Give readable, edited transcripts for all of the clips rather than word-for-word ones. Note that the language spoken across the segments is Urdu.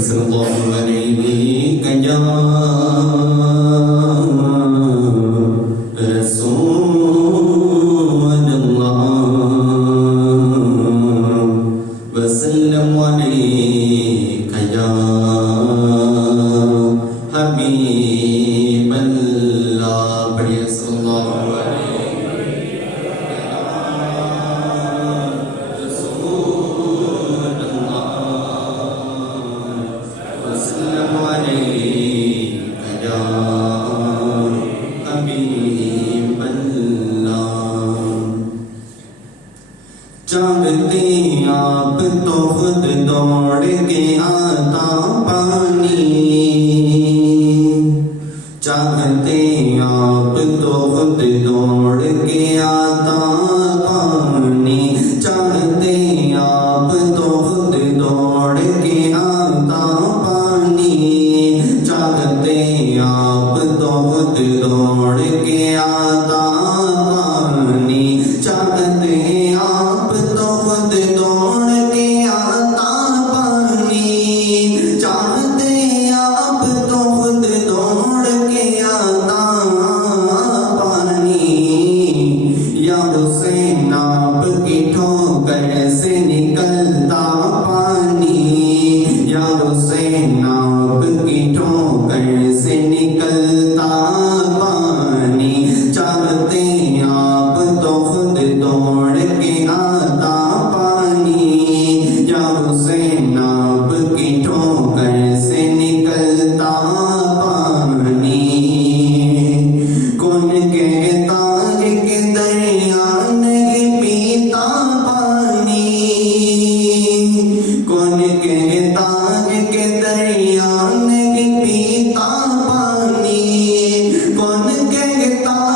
صلی اللہ علیہ یا رسول اللہ وسلم علیک یا حبیب اللہ پڑھیے صلی اللہ چاہتے آپ تو خود دوڑ کے آتا پانی چاہتے آپ تو خود دوڑ کے آتا پانی چاہتے آپ تو خود دوڑ کے آتا پانی چاہتے آپ تو خود دوڑ کے آتا پانی چاہتے آپ تو خود دوڑ کے آتا پانی چاہتے آپ تو خود دوڑ کے آتا پانی یا حسین آپ کی ٹھوکر سے نکلتا پانی یا حسین آپ کی ٹھوکر سے نکلتا پانی چاہتے آپ تو خود دوڑ کے آتا پانی یا حسین آپ کی ٹھوکر سے نکلتا پانی کون کہتا ہے کہ دریا نہیں پیتا پانی کون کہتا ہے کہ دریا نہیں پیتا پانی کون کہتا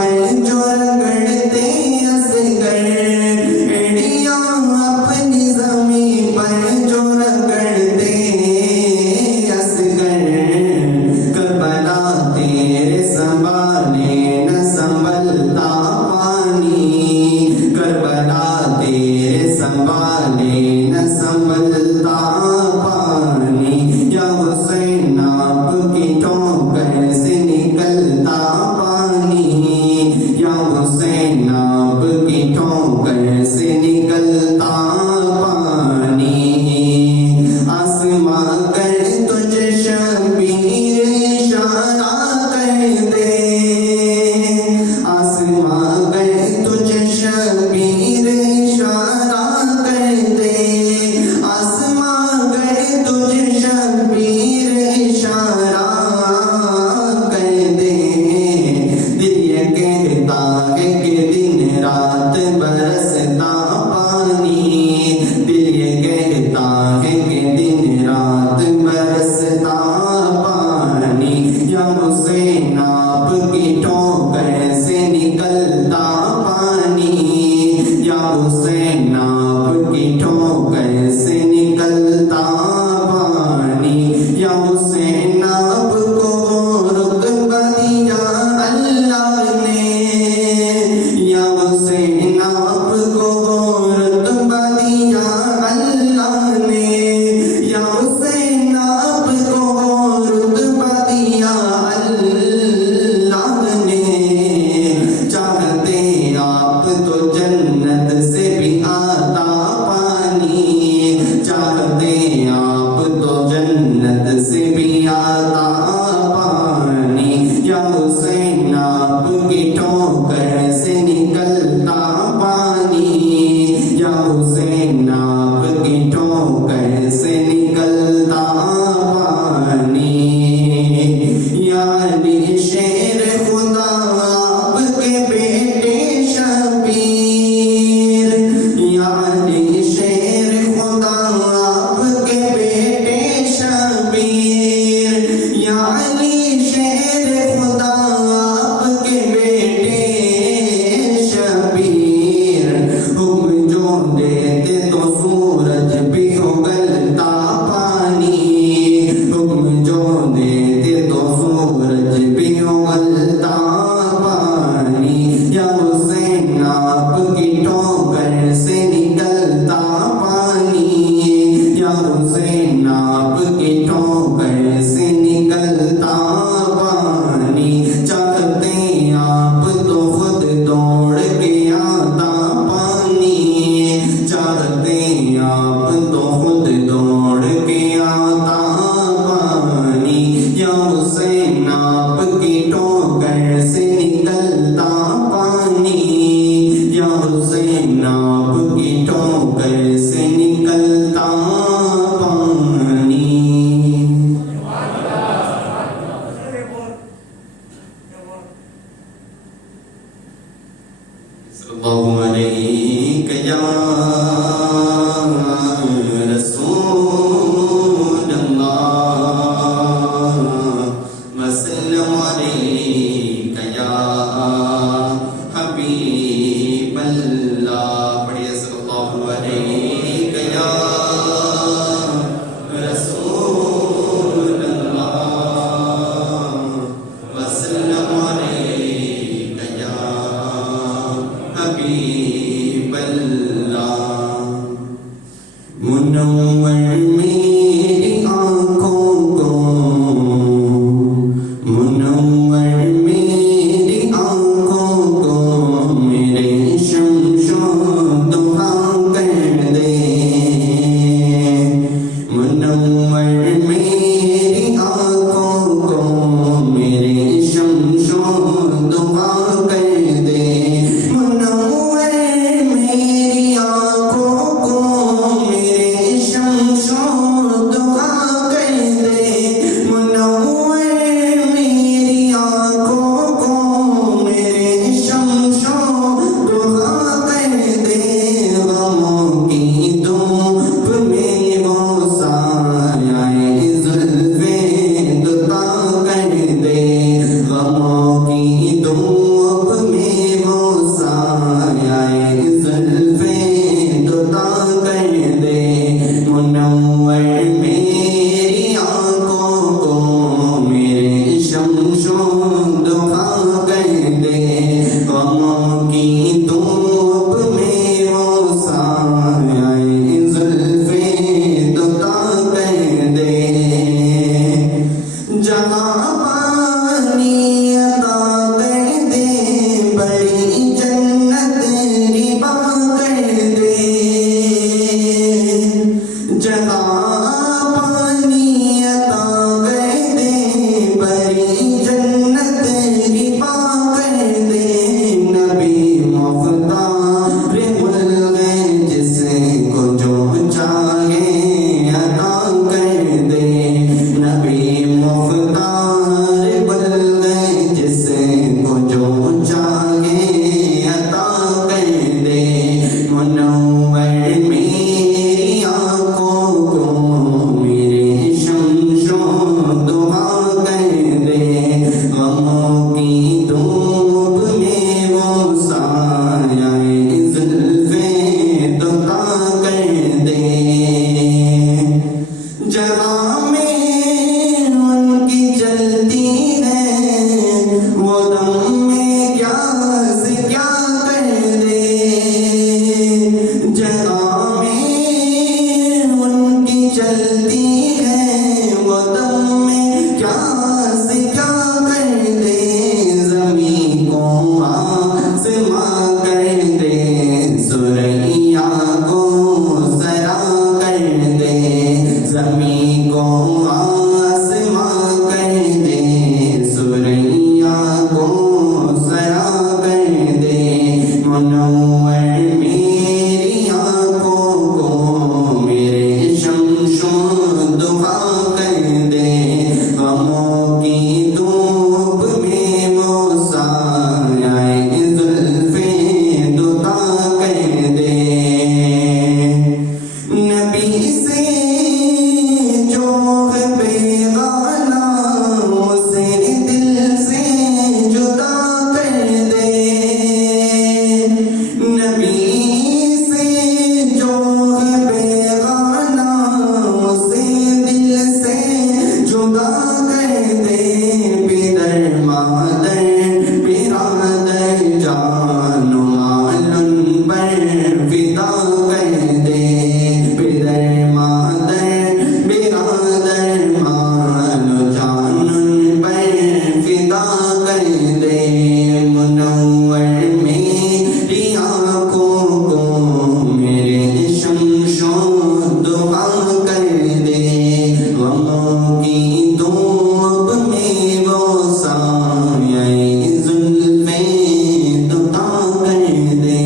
پر جو رگڑتے اصغر ایڑیاں اپنی زمین پر جو رگڑتے اصغر کربلا تیرے سنبھالے نہ سنبھلتا پانی کربلا تیرے سنبھالے نہ سنبھلتا پانی یا حسین آپ کی ٹھوکر سے نکلتا پانی یا حسین آپ کی ٹھوکر سے نکلتا پانی آسماں کر تجھ شبیر اشارہ کر دے آسماں کر تجھ شبیر اشارہ کر دے آسماں کر تجھ شبیر اشارہ کر دے دل یہ کہتا ہے کہ دن رات برستا پانی دل یہ کہتا ہے کہ دن رات برستا پانی یا حسین آپ کی ٹھوکر سے نکلتا پانی یا حسین آپ کی ٹھوکر سے نکلتا پانی یا حسین آپ کو رتبہ دیا اللہ نے یا حسین آپ کو رتبہ دیا اللہ نے یا حسین آپ کو رتبہ دیا اللہ نے چاہتے آپ تو جنت سے بھی آتا پانی چاہتے آپ تو جنت سے بھی آتا پانی یا حسین آپ کی ٹھوکر سے نکلتا پانی یا حسین آپ کی ٹھوکر سے نکلتا پانی یا علی شیر خدا آپ کے بیٹے شبیر یا علی شیر خدا آپ کے بیٹے شبیر یا علی شیر خدا آپ کے بیٹے شبیر حکم جو دیتے تو سورج بھی اگلتا پانی حکم جو دیتے تو سورج بھی اگلتا پانی یا حسین آپ کی ٹھوکر سے نکلتا پانی یا حسین آپ کی ٹھوکر سے نکلتا پانی چاہتے آپ تو خود دوڑ کے آتا پانی چاہتے آپ تو خود دوڑ کے آتا پانی یا حسین آپ کی ٹھوکر سے نکلتا پانی یا حسین آپ کی ٹھوکر سے نکلتا پانی صلی اللہ علیہ یا رسول اللہ وسلم علیک یا حبیب اللہ پڑھیے صلی اللہ علیہ یا رسول اللہ وسلم علیک یا حبیب اللہ منور میری آنکھوں کو منور میری آنکھوں کو میرے شمش و ضحا کر دے منور میری آنکھوں کو میرے شمش و ضحا کر دے منور میری آنکھوں کو میرے شمشو دعا کر دے غموں کی دھوپ میں وہ سایہ زلفیں دتا کر دے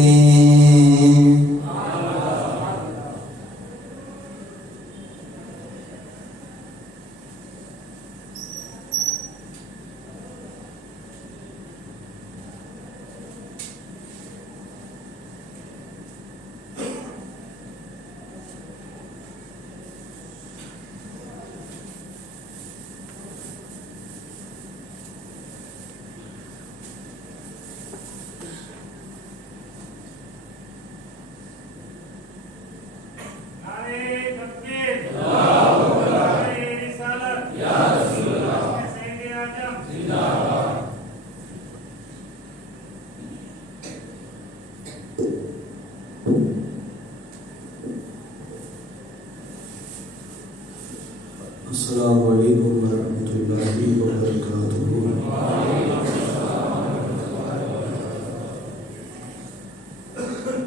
السلام علیکم ورحمۃ اللہ وبرکاتہ۔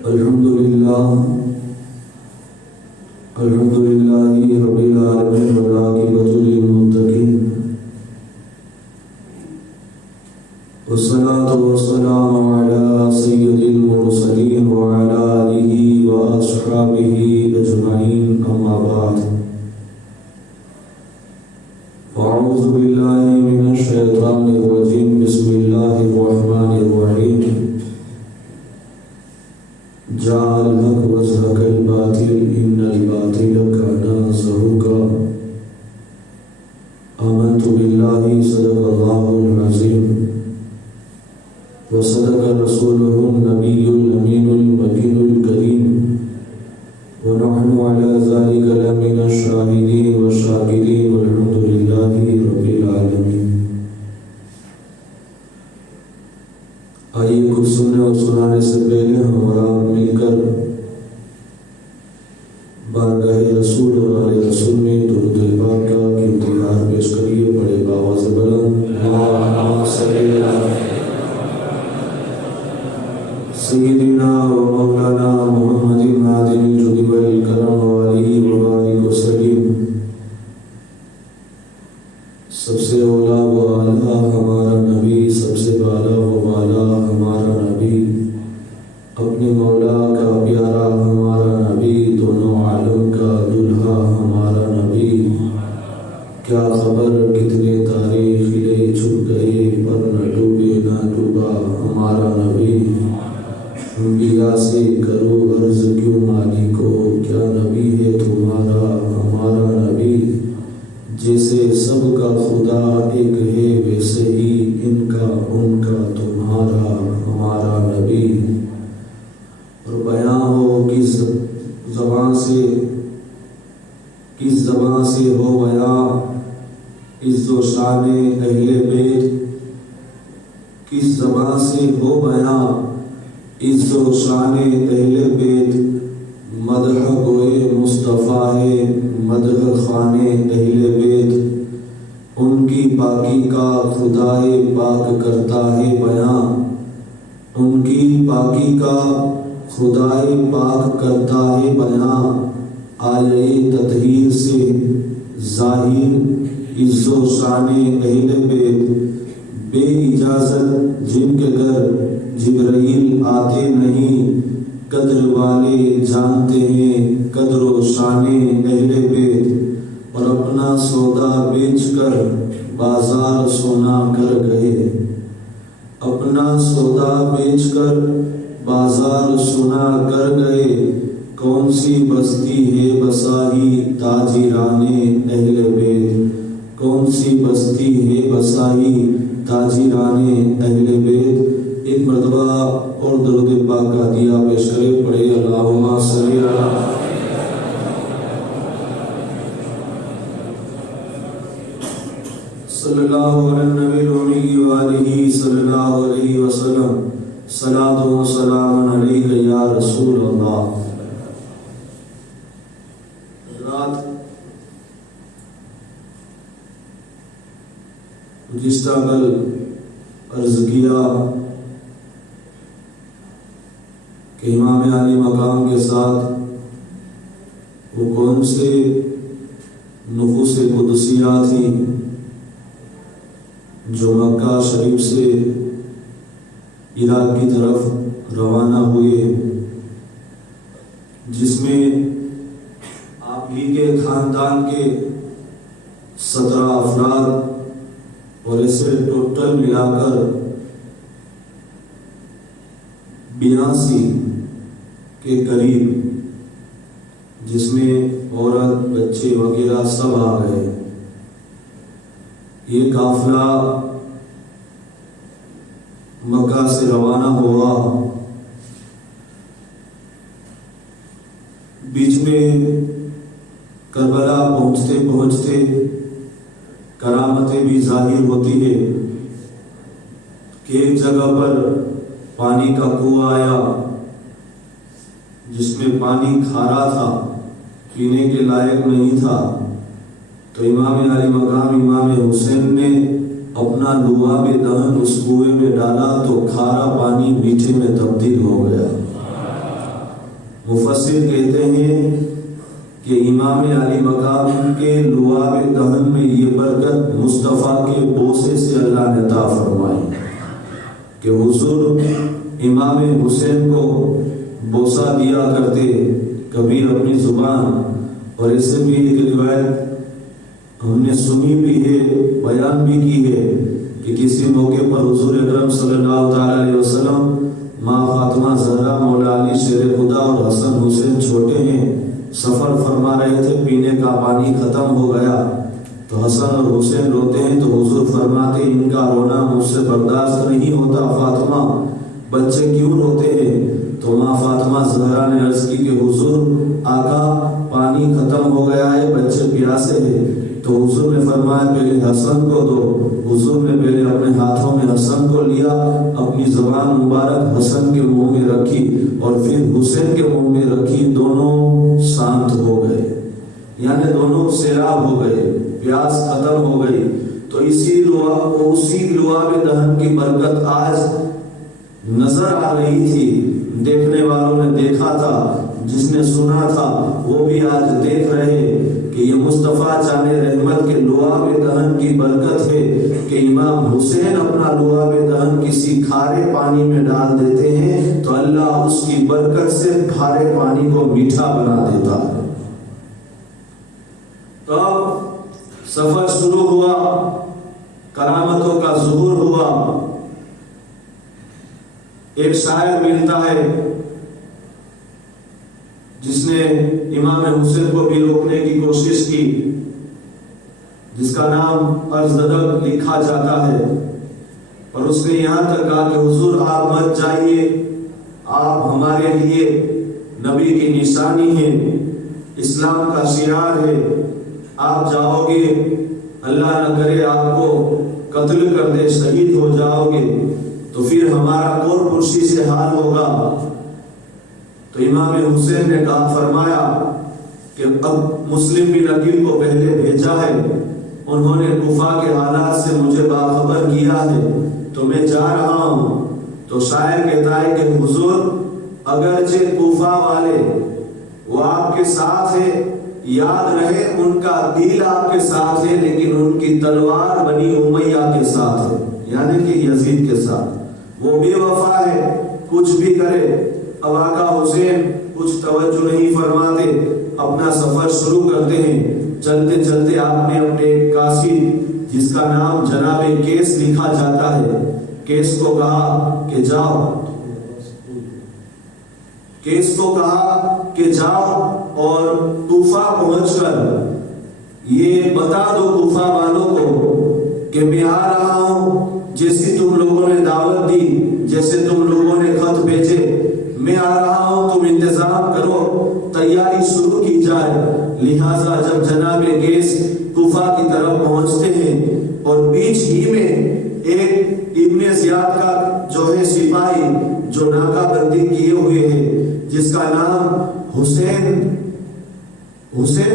الحمدللہ رب العالمین والعاقبۃ للمتقین والصلاة والسلام علی سید المرسلین وعلی آلہ واصحابہ اجمعین، اما بعد اعوذ باللہ من الشیطان الرجیم، بسم اللہ الرحمن الرحیم۔ جاء الحق وزهق الباطل ان الباطل كان زهوقا۔ آمنت باللہ صدق اللہ العظیم وصدق رسوله النبی الامین المکین الکریم ونحن على ذلك لمن الشاهدين والشاكرين والحمد لله رب العالمين۔ آئیے کچھ سننے اور سنانے سے پہلے ہمارا مل کر بارگاہ رسول اور آل رسول میں درود پاک کا امتحان پیش کریے، بڑے باواز بلند اللہم صلی علی سیدنا و مولانا محمد معدن الجود والکرم وآلہ وبارک وسلم۔ سب سے اولا و اعلیٰ ہمارا نبی، سب سے بالا و بالا ہمارا نبی، اپنے مولا کا پیارا ہمارا نبی، دونوں عالم کا دلہا ہمارا نبی۔ کیا خبر کتنے تارے کھلے چھپ گئے پر نہ ڈوبے نہ ڈوبا ہمارا نبی۔ انبیاء سے کرو عرض کیوں مالکو، کیا نبی ہے تمہارا ہمارا نبی۔ جیسے سب کا خدا ایک ہے ویسے ہی ان کا تمہارا ہمارا نبی۔ اور بیان ہو کس زبان سے ہو بیان عز و شان اہل بیت، کس زبان سے ہو بیان عز و شان اہل بیت۔ مدح گوئے مصطفیٰ ہے مدح خانے اہل بیت، ان کی پاکی کا خدائے پاک کرتا ہے بیان، ان کی پاکی کا خدائے پاک کرتا ہے بیان۔ آیے تطہیر سے ظاہر عز و شان اہل بیت، بے اجازت جن کے گھر جبرائیل آتے نہیں، قدر والے جانتے ہیں قدر و شان اہل بیت۔ اور اپنا سودا بیچ کر بازار سونا کر گئے، اپنا سودا بیچ کر بازار سونا کر گئے۔ کون سی بستی ہے بسائی تاجران اہل بیت، کون سی بستی ہے بسائی تاجران اہل بیت۔ ایک مرتبہ اور درود پاک کا ہدیہ پیش کرے، پڑھے اللہم صلی علی صلی اللہ علیہ نبی الأمی وآلہ صلی اللہ علیہ وسلم۔ صلاۃ و سلام علیک یا رسول اللہ۔ حضرات، گزشتہ کل عرض کیا کہ امام علی مقام کے ساتھ وہ کون سے نفوس قدسیہ تھی جو مکہ شریف سے عراق کی طرف روانہ ہوئے، جس میں آپ ہی کے خاندان کے 17 افراد اور اسے ٹوٹل ملا کر 82 کے قریب، جس میں عورت بچے وغیرہ سب آ گئے۔ یہ قافلہ مکہ سے روانہ ہوا، بیچ میں کربلا پہنچتے پہنچتے کرامتیں بھی ظاہر ہوتی ہے کہ ایک جگہ پر پانی کا کنواں آیا جس میں پانی کھارا تھا، پینے کے لائق نہیں تھا، تو امام علی مقام امام حسین نے اپنا لعاب دہن اس کنویں میں ڈالا تو کھارا پانی میٹھے میں تبدیل ہو گیا۔ مفسر کہتے ہیں کہ امام علی مقام کے لعاب دہن میں یہ برکت مصطفیٰ کے بوسے سے اللہ نے عطا فرمائی کہ حضور امام حسین کو بوسہ دیا کرتے کبھی اپنی زبان، اور اس سے بھی ایک روایت ہم نے سنی بھی ہے، بیان بھی کی ہے کہ کسی موقع پر حضور اکرم صلی اللہ تعالی علیہ وسلم ماں فاطمہ زہرا، مولا علی شیر خدا اور حسن حسین چھوٹے ہیں، سفر فرما رہے تھے، پینے کا پانی ختم ہو گیا تو حسن اور حسین روتے ہیں تو حضور فرماتے ان کا رونا مجھ سے برداشت نہیں ہوتا، فاطمہ بچے کیوں روتے ہیں؟ تو ماں فاطمہ زہرا نے عرض کی کہ حضور آقا پانی ختم ہو گیا ہے، بچے پیاسے ہیں۔ تو حضور نے فرمایا پہلے حسن کو دو۔ حضور نے پہلے اپنے ہاتھوں میں حسن کو لیا، اپنی زبان مبارک حسن کے منہ میں رکھی اور پھر حسین کے منہ میں رکھی، دونوں شانت ہو گئے، یعنی دونوں سیراب ہو گئے، پیاس ختم ہو گئی۔ تو اسی لعاب دہن کی برکت آج نظر آ رہی تھی، دیکھنے والوں نے دیکھا تھا، جس نے سنا تھا وہ بھی آج دیکھ رہے کہ یہ مصطفیٰ جان رحمت کے لعاب دہن کی برکت ہے کہ امام حسین اپنا لعاب دہن کسی کھارے پانی میں ڈال دیتے ہیں تو اللہ اس کی برکت سے کھارے پانی کو میٹھا بنا دیتا ہے۔ تو سفر شروع ہوا، کرامتوں کا ظہور ہوا۔ ایک شاعر ملتا ہے جس نے امام حسین کو بھی روکنے کی کوشش کی، جس کا نام ارزدق لکھا جاتا ہے، اور اس نے یہاں تک کہا کہ حضور آپ مت جائیے، آپ ہمارے لیے نبی کی نشانی ہے، اسلام کا شعار ہے، آپ جاؤ گے اللہ نہ کرے آپ کو قتل کر دے، شہید ہو جاؤ گے تو پھر ہمارا کور پرسی سے حال ہوگا۔ تو امام حسین نے کہا فرمایا کہ اب مسلم بن عقیل کو پہلے بھیجا ہے، انہوں نے کوفہ کے حالات سے مجھے باخبر کیا ہے تو میں جا رہا ہوں۔ تو شاعر کہتا ہے کہ حضور اگرچہ کوفہ والے وہ آپ کے ساتھ ہے، یاد رہے ان کا دل آپ کے ساتھ ہے، لیکن ان کی تلوار بنی امیہ کے ساتھ ہے، یعنی کہ یزید کے ساتھ، وہ بے وفا ہے، کچھ بھی کرے۔ اب آقا حسین کچھ توجہ نہیں فرماتے، اپنا سفر شروع کرتے ہیں۔ چلتے چلتے آپ نے اپنے ایک قاصد جس کا نام جناب کیس لکھا جاتا ہے، کیس کو کہا کہ جاؤ، کیس کو کہا کہ جاؤ اور کوفہ پہنچ کر یہ بتا دو کوفہ والوں کو کہ میں آ رہا ہوں، جیسی تم لوگوں نے دعوت دی، جیسے تم لوگوں نے خط بھیجے، میں آ رہا ہوں، تم انتظام کرو، تیاری شروع کی جائے۔ لہٰذا جب جناب کیس کوفہ کی طرف پہنچتے ہیں اور بیچ ہی میں ایک ابن زیاد کا جو ہے سپاہی جو ناکہ بندی کیے ہوئے ہیں، جس کا نام حسین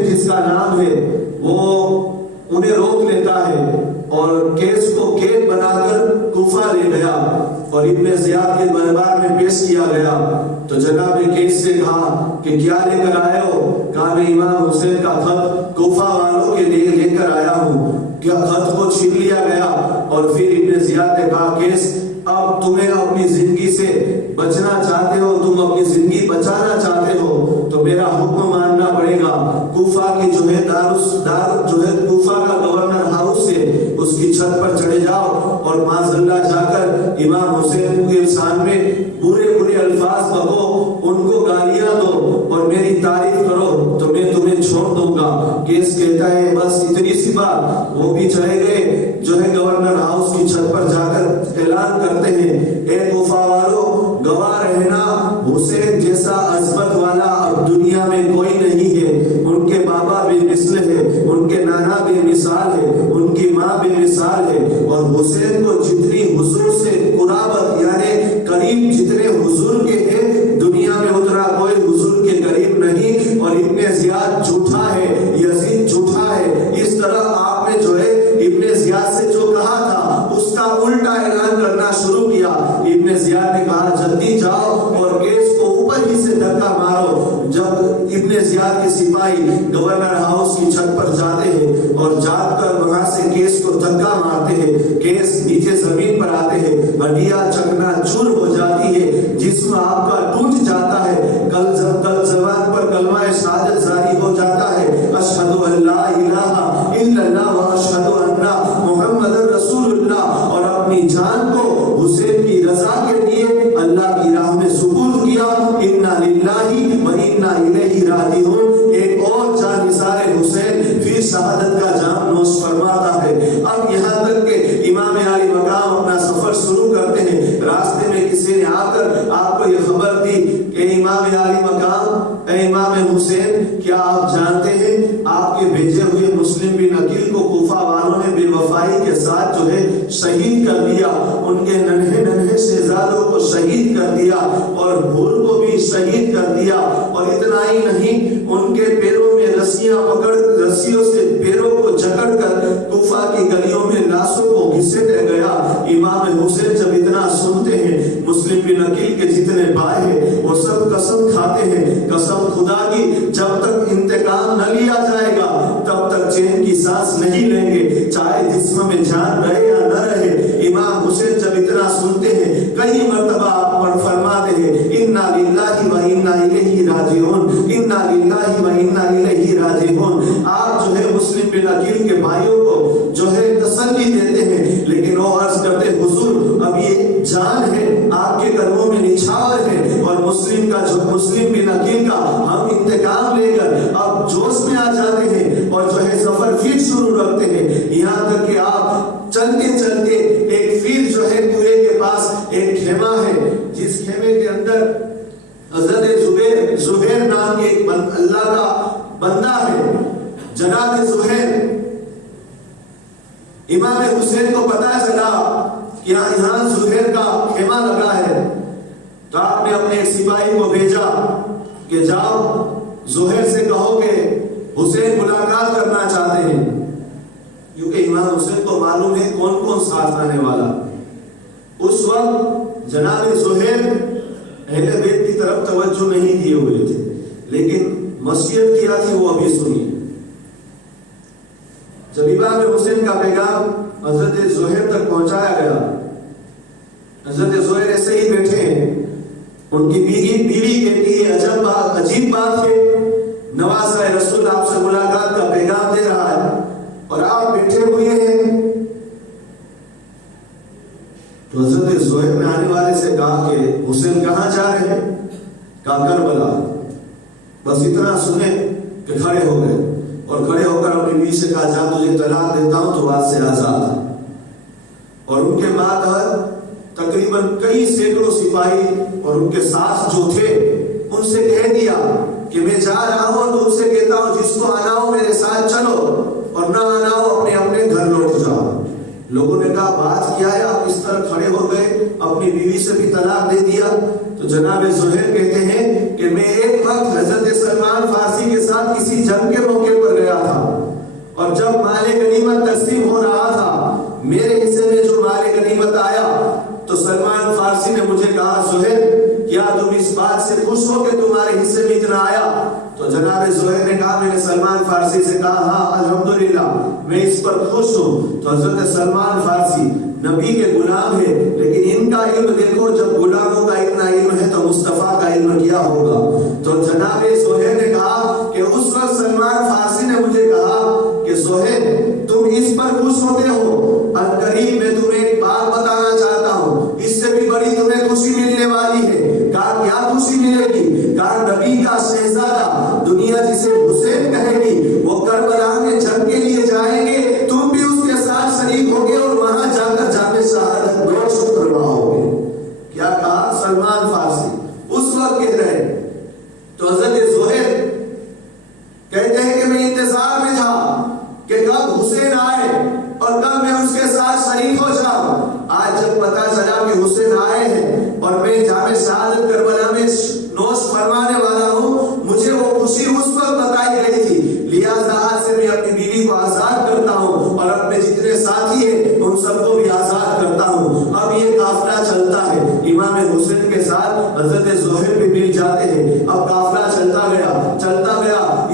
جس کا نام ہے، وہ انہیں روک لیتا ہے اور کیس کو گیٹ بنا کر کوفہ لے گیا اور ابن زیاد کے دربار میں پیش کیا گیا. تو جناب کیس سے کہا کہ کیا لے کر آئے ہو؟ کہا میں امام حسین کا خط کوفہ والوں کے لیے لے کر آیا ہوں. کیا خط کو چھین لیا گیا اور پھر ابن زیاد نے کہا کیس اب تمہیں اپنی زندگی سے بچنا چاہتے ہو، تم اپنی زندگی بچانا چاہتے ہو تو میرا حکم ماننا پڑے گا. کوفہ کی جو ہے کوفہ کا گورنر ہاؤس سے اس کی چھت پر چڑھے جاؤ اور معاذ اللہ جا کر امام حسین کے سامنے برے برے الفاظ کہو، ان کو گالیاں دو اور میری تعریف کرو تو میں تمہیں چھوڑ دوں گا. کیس کہتا ہے بس اتنی سی بات. وہ بھی چلے گئے جو ہے گورنر ہاؤس کی چھت پر جا کر اعلان کرتے ہیں اے کوفہ والو گواہ رہنا حسین جیسا عظمت والا اب دنیا میں کوئی نہیں ہے. ان کے بابا بے مثل ہے، ان کے نانا بے مثال ہے، ان کی ماں بے مثال ہے. اور حسین کو جتنی حضور سے قرابت یعنی قریب جتنے حضور کے ہیں دنیا میں اتنا کوئی حضور کے قریب نہیں. اور ابن زیاد جھوٹا ہے، یزید جھوٹا ہے. اس طرح آپ نے جو ہے ابن زیاد سے جو کہا تھا اس کا الٹا اعلان کرنا شروع کیا. ابن زیاد نے کہا جلدی جاؤ اور کیس کو اوپر ہی سے دھکا مارو. جب ابن زیاد کے سپاہی گورنر ہاؤس کی چھت پر جاتے ہیں اور جا کر وہاں سے کیس کو دھکا مارتے ہیں، کیس نیچے زمین پر آتے ہیں، ہڈیاں چکنا چور ہو جاتی ہے، جسم آپ کا ٹوٹ جاتا ہے. کل زبان پر کلمہ شہادت جاری ہو جاتا ہے اشہد ان لا الہ الا اللہ و اشہد ان محمد رسول اللہ. اور اپنی جان کو حسین کی رضا کے لیے اللہ کی راہ میں سپرد کیا. انا للہ و انا الیہ راجعون. ایک اور جان نثار حسین پھر شہادت کا جام نوش فرماتا ہے. اب یہاں تک کہ امام علی مقام اپنا سفر شروع کرتے ہیں. راستے میں کسی نے آ کر آپ کو یہ خبر دی کہ امام علی مقام اے امام حسین کیا آپ جانتے ہیں آپ کے بھیجے ہوئے مسلم بن عقیل کو کوفہ والوں نے بے وفائی کے ساتھ جو ہے شہید کر دیا. ان کے ننھے ننھے شہزادوں کو شہید کر دیا اور حور کو بھی شہید کر دیا. اور اتنا ہی نہیں ان کے پیروں میں رسیوں سے پیروں کو جکڑ کر کوفہ کی گلیوں میں لاشوں کو گھسیٹا گیا. امام حسین جب اتنا سنتے ہیں مسلم بن عقیل کے جتنے بھائی ہیں وہ سب قسم کھاتے ہیں قسم خدا کی جب تک انتقام نہ لیا جائے گا تب تک چین کی سانس نہیں لیں گے چاہے جسم میں جان رہے یا نہ رہے. امام حسین جب اتنا سنتے ہیں کئی مرتبہ آپ فرماتے ہیں انا للہ و انا الیہ راجعون، انا للہ و انا الیہ راجعون. آپ جو ہے مسلم بن عقیل کے بھائیوں کو جو ہے تسلی دیتے ہیں لیکن وہ عرض کرتے حضور اب یہ جان ہے آپ کے قدموں میں نچھاور ہے اور مسلم بن عقیل کا ہم انتقام لے کر اب جوش میں آ جاتے ہیں اور جو ہے سفر پھر شروع رکھتے ہیں. یہاں تک کہ آپ چلتے چلتے ایک پھر جو ہے کنویں کے پاس ایک خیمہ ہے جس خیمے کے اندر حضرت زہیر نام کے ایک اللہ کا بندہ ہے جناب زہیر. امام حسین کو پتا چلا کہ یہاں زہیر کا خیمہ لگا ہے تو آپ نے اپنے ایک سپاہی کو بھیجا کہ جاؤ زہیر سے کہو کہ حسین ملاقات کرنا چاہتے ہیں. کیونکہ امام حسین کو معلوم ہے کون کون ساتھ آنے والا. اس وقت جناب زہیر اہل بیت کی طرف توجہ نہیں دیے ہوئے تھے لیکن مصیت کیا تھی وہ ابھی سنی. جب امام حسین کا پیغام حضرت زہیر تک پہنچایا گیا حضرت زہیر ایسے ہی بیٹھے ہیں. ان کی بیوی کہتی ہے عجیب بات ہے نوازہ رسول آپ سے ملاقات کا پیغام دے رہا ہے اور آپ بیٹھے ہوئے ہیں. تو حضرت زہیر نے آنے والے سے کہا کہ حسین کہاں جا رہے ہیں؟ کہا کربلا. بس اتنا سنے کہ کھڑے ہو گئے اور کھڑے ہو کر اپنی بیوی سے کہا جا تجھے طلاق دیتا ہوں تو آج سے آزاد. اور ان کے ماتحت تقریباً کئی سینکڑوں سپاہی اور ان کے ساتھ جو تھے ان سے کہہ دیا کہ میں جا رہا ہوں تو ان سے کہتا ہوں جس کو آنا ہو میرے ساتھ چلو اور نہ آنا ہو اپنے اپنے گھر لوٹ جاؤ. لوگوں نے کہا بات کیا ہے آپ اس طرح کھڑے ہو گئے اپنی بیوی سے بھی طلاق دے دیا. تو جناب زہیر کہتے ہیں کہ میں ایک وقت حضرت سلمان فارسی کے ساتھ کسی جنگ کے موقع پر گیا تھا اور جب مال غنیمت تقسیم ہو رہا تھا میرے حصے میں جو مال غنیمت آیا تو سلمان فارسی نے مجھے کہا زہیر کیا تم اس بات سے خوش ہو کہ تمہارے حصے میں اتنا آیا؟ تو جناب زہیر نے کہا، میں نے سلمان فارسی سے کہا ہاں الحمدللہ میں اس پر خوش ہوں۔ تو حضرت سلمان فارسی نبی کے غلام ہے، لیکن ان کا علم دیکھو، جب غلاموں کا اتنا علم ہے تو مصطفیٰ کا علم کیا ہوگا۔ تو جناب زہیر نے کہا کہ اس وقت سلمان فارسی نے مجھے کہا کہ زہیر تم اس پر خوش ہوتے ہو، عنقریب میں تمہیں ایک بات بتانا چاہتا ہوں، اس سے بھی بڑی تمہیں خوشی ملنے والی ہے۔ کہا کیا خوشی ملے گی؟ کہا نبی کا شہزادہ، دنیا جسے حسین کہے گی، وہ کربلا میں جنگ کے لیے جائیں گے، تم بھی اس کے ساتھ شریک ہوگے اور وہاں جا کر جامع شہادت نوش کرواؤ گے۔ کیا کہا سلمان فارسی اس وقت کہہ رہے؟ تو حضرت زہیر کہتے ہیں کہ میں انتظار میں تھا کہ کب حسین آئے اور کب میں اس کے ساتھ شریک ہو جاؤں۔ آج جب پتا چلا کہ حسین آئے ہیں اور میں جامع شہادت کربلا میں نوش فرمانے والا ہوں، مجھے وہ خوشی اس وقت بتائی گئی تھی، لہٰذا آج سے میں اپنی بیوی کو آزاد کرتا ہوں اور اپنے جتنے ساتھی ہیں ان سب کو بھی آزاد کرتا ہوں۔ اب یہ قافلہ چلتا ہے، امام حسین کے ساتھ حضرت زہیر بھی مل جاتے ہیں۔ اب قافلہ چلتا گیا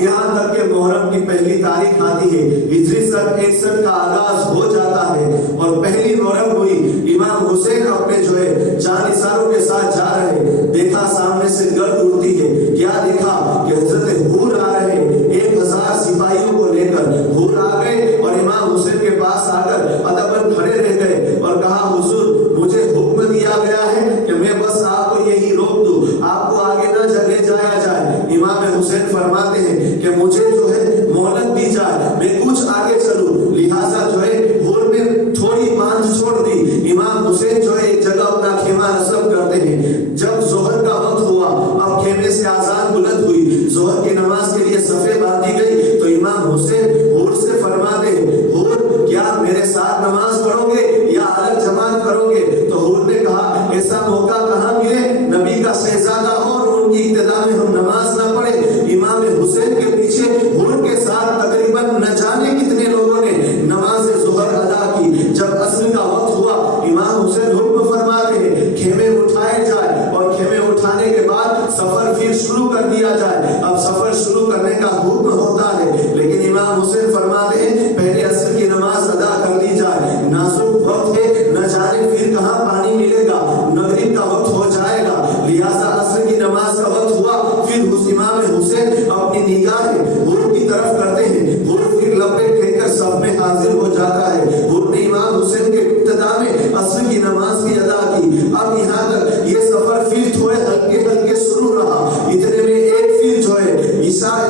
یہاں تک کہ محرم کی پہلی تاریخ آتی ہے، ہجری سن 61 کا آغاز ہو جاتا ہے اور پہلی محرم ہوئی۔ امام حسین اپنے جو ہے جانثاروں کے ساتھ جا رہے، دیکھا سامنے سے گرد اڑتی ہے۔ کیا دیکھا کہ حضرت حور آ رہے، 1000 سپاہیوں کو لے کر حور آ گئے اور امام حسین کے پاس آ کر ادباً کھڑے رہ گئے اور کہا حضور مجھے حکم دیا گیا ہے کہ میں بس آپ کو یہی روک دوں، آپ کو آگے نہ لے جایا جائے۔ امام حسین فرماتے ہیں کہ مجھے جو ہے مہلت دی جائے، میں کچھ آگے چلوں، لہٰذا جو ہے حور میں تھوڑی باندھ چھوڑ دی۔ امام حسین جو ہے ایک جگہ اپنا خیمہ نصب کرتے ہیں۔ جب ظہر کا وقت ہوا، اب خیمے سے آذان بلند ہوئی، ظہر کی نماز کے لیے صفیں باندھی گئی، تو امام حسین حور سے فرماتے ہیں حور کیا میرے ساتھ نماز پڑھو گے یا الگ جماعت کرو گے؟ تو حور نے کہا ایسا موقع کہاں ملے، نبی کا شہزادہ ہو اور ان کی ابتدا میں ہم نماز نہ پڑھے۔ امام حسین کے پیچھے حور کے ساتھ تقریباً نہ جانے کتنے لوگوں نے نماز ظہر ادا کی۔ جب عصر کا وقت ہوا، امام حسین حکم فرماتے ہیں خیمے اٹھائے جائے اور خیمے اٹھانے کے بعد سفر پھر شروع کر دیا جائے۔ اب سفر شروع کرنے کا حکم ہوتا ہے، لیکن امام حسین فرماتے ہیں پہلے عصر کی نماز ادا کر لی جائے، نازک وقت ہے، نہ جانے پھر کہاں پانی ملے گا، مغرب کا وقت ہو جائے گا۔ لہٰذا عصر کی نماز کا وقت ہوا، پھر امام حسین اپنی نگاہیں حور کی طرف کرتے ہیں، حور پھر لپیٹ پھینک کر صف میں حاضر ہو جاتا ہے۔ حور نے امام حسین کے ابتدا میں عصر کی نماز بھی ادا کی۔ اب یہاں تک یہ سفر پھر تھوڑے ہلکے شروع رہا، اتنے میں ایک پھر جو ہے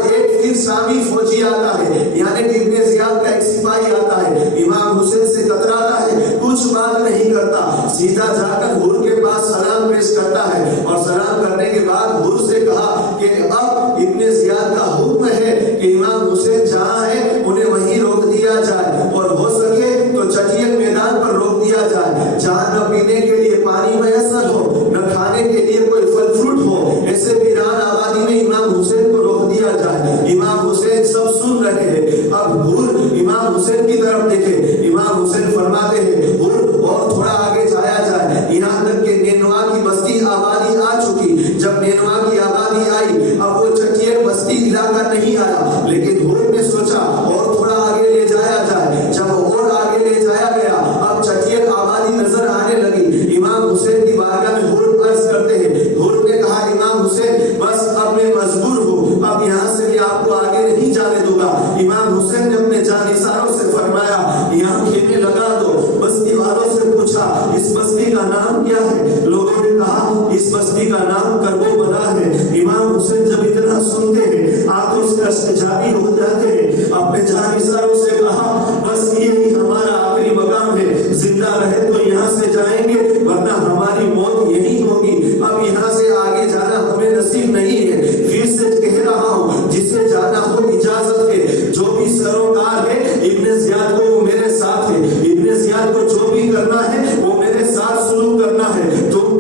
ایک پھر شامی فوجی آتا ہے، یعنی کہ ابن زیاد کا ایک سپاہی آتا ہے، امام حسین سے کتراتا ہے، کچھ بات نہیں کرتا، سیدھا جا کر حور کے پاس سلام پیش کرتا ہے اور سلام کرنے کے بعد حور سے کہا کہ اب ابن زیاد کا حکم ہے کہ امام حسین جہاں ہے انہیں وہیں روک دیا جائے اور ہو سکے تو چٹیل میدان پر روک دیا جائے، جہاں نہ پینے کے لیے پانی میسر ہو، نہ کھانے کے لیے کوئی پھل فروٹ ہو، ایسے ویران آبادی میں امام حسین کو روک دیا جائے۔ امام حسین سب سن رہے ہیں۔ اب حور امام حسین کی طرف دیکھے، امام حسین فرماتے ہیں حور اور تھوڑا آگے جایا جائے، یہاں تک کہ نینوا کی بستی آبادی آ چکی۔ جب نینوا کی آبادی آئی، اب وہ چٹیل بستی علاقہ نہیں آیا، لیکن حور نے سوچا اور تھوڑا آگے لے جایا جائے۔ جب اور آگے لے جایا گیا، اب چٹیل آبادی نظر آنے لگی۔ امام حسین کی بارگاہ میں حور عرض کرتے ہیں، حور نے کہا امام حسین بس اب میں مجبور ہوں، اب یہاں سے بھی آپ کو آگے نہیں جانے دوں گا۔ امام حسین نے اپنے جانثاروں سے فرمایا یہاں خیمے لگا دو۔ بستی والوں سے پوچھا اس بستی کا نام کیا ہے؟ لوگوں نے کہا اس بستی کا نام کربو بلا ہے۔ امام حسین جب اتنا سنتے ہیں آنکھوں سے اشتجابی ہو جاتے ہیں، اپنے جانثاروں سے کہا بس یہی ہمارا آخری مقام ہے، زندہ رہے تو یہاں سے جائیں گے ورنہ ہماری موت یہی ہوگی، اب یہاں سے آگے جانا ہمیں نصیب نہیں ہے۔ پھر سے کہہ رہا ہوں جسے جانا ہو اجازت ہے، جو بھی سروکار ہے ابن زیاد کو وہ میرے ساتھ ہے، ابن زیاد کو جو بھی کرنا ہے وہ میرے ساتھ سلوک کرنا ہے۔ تم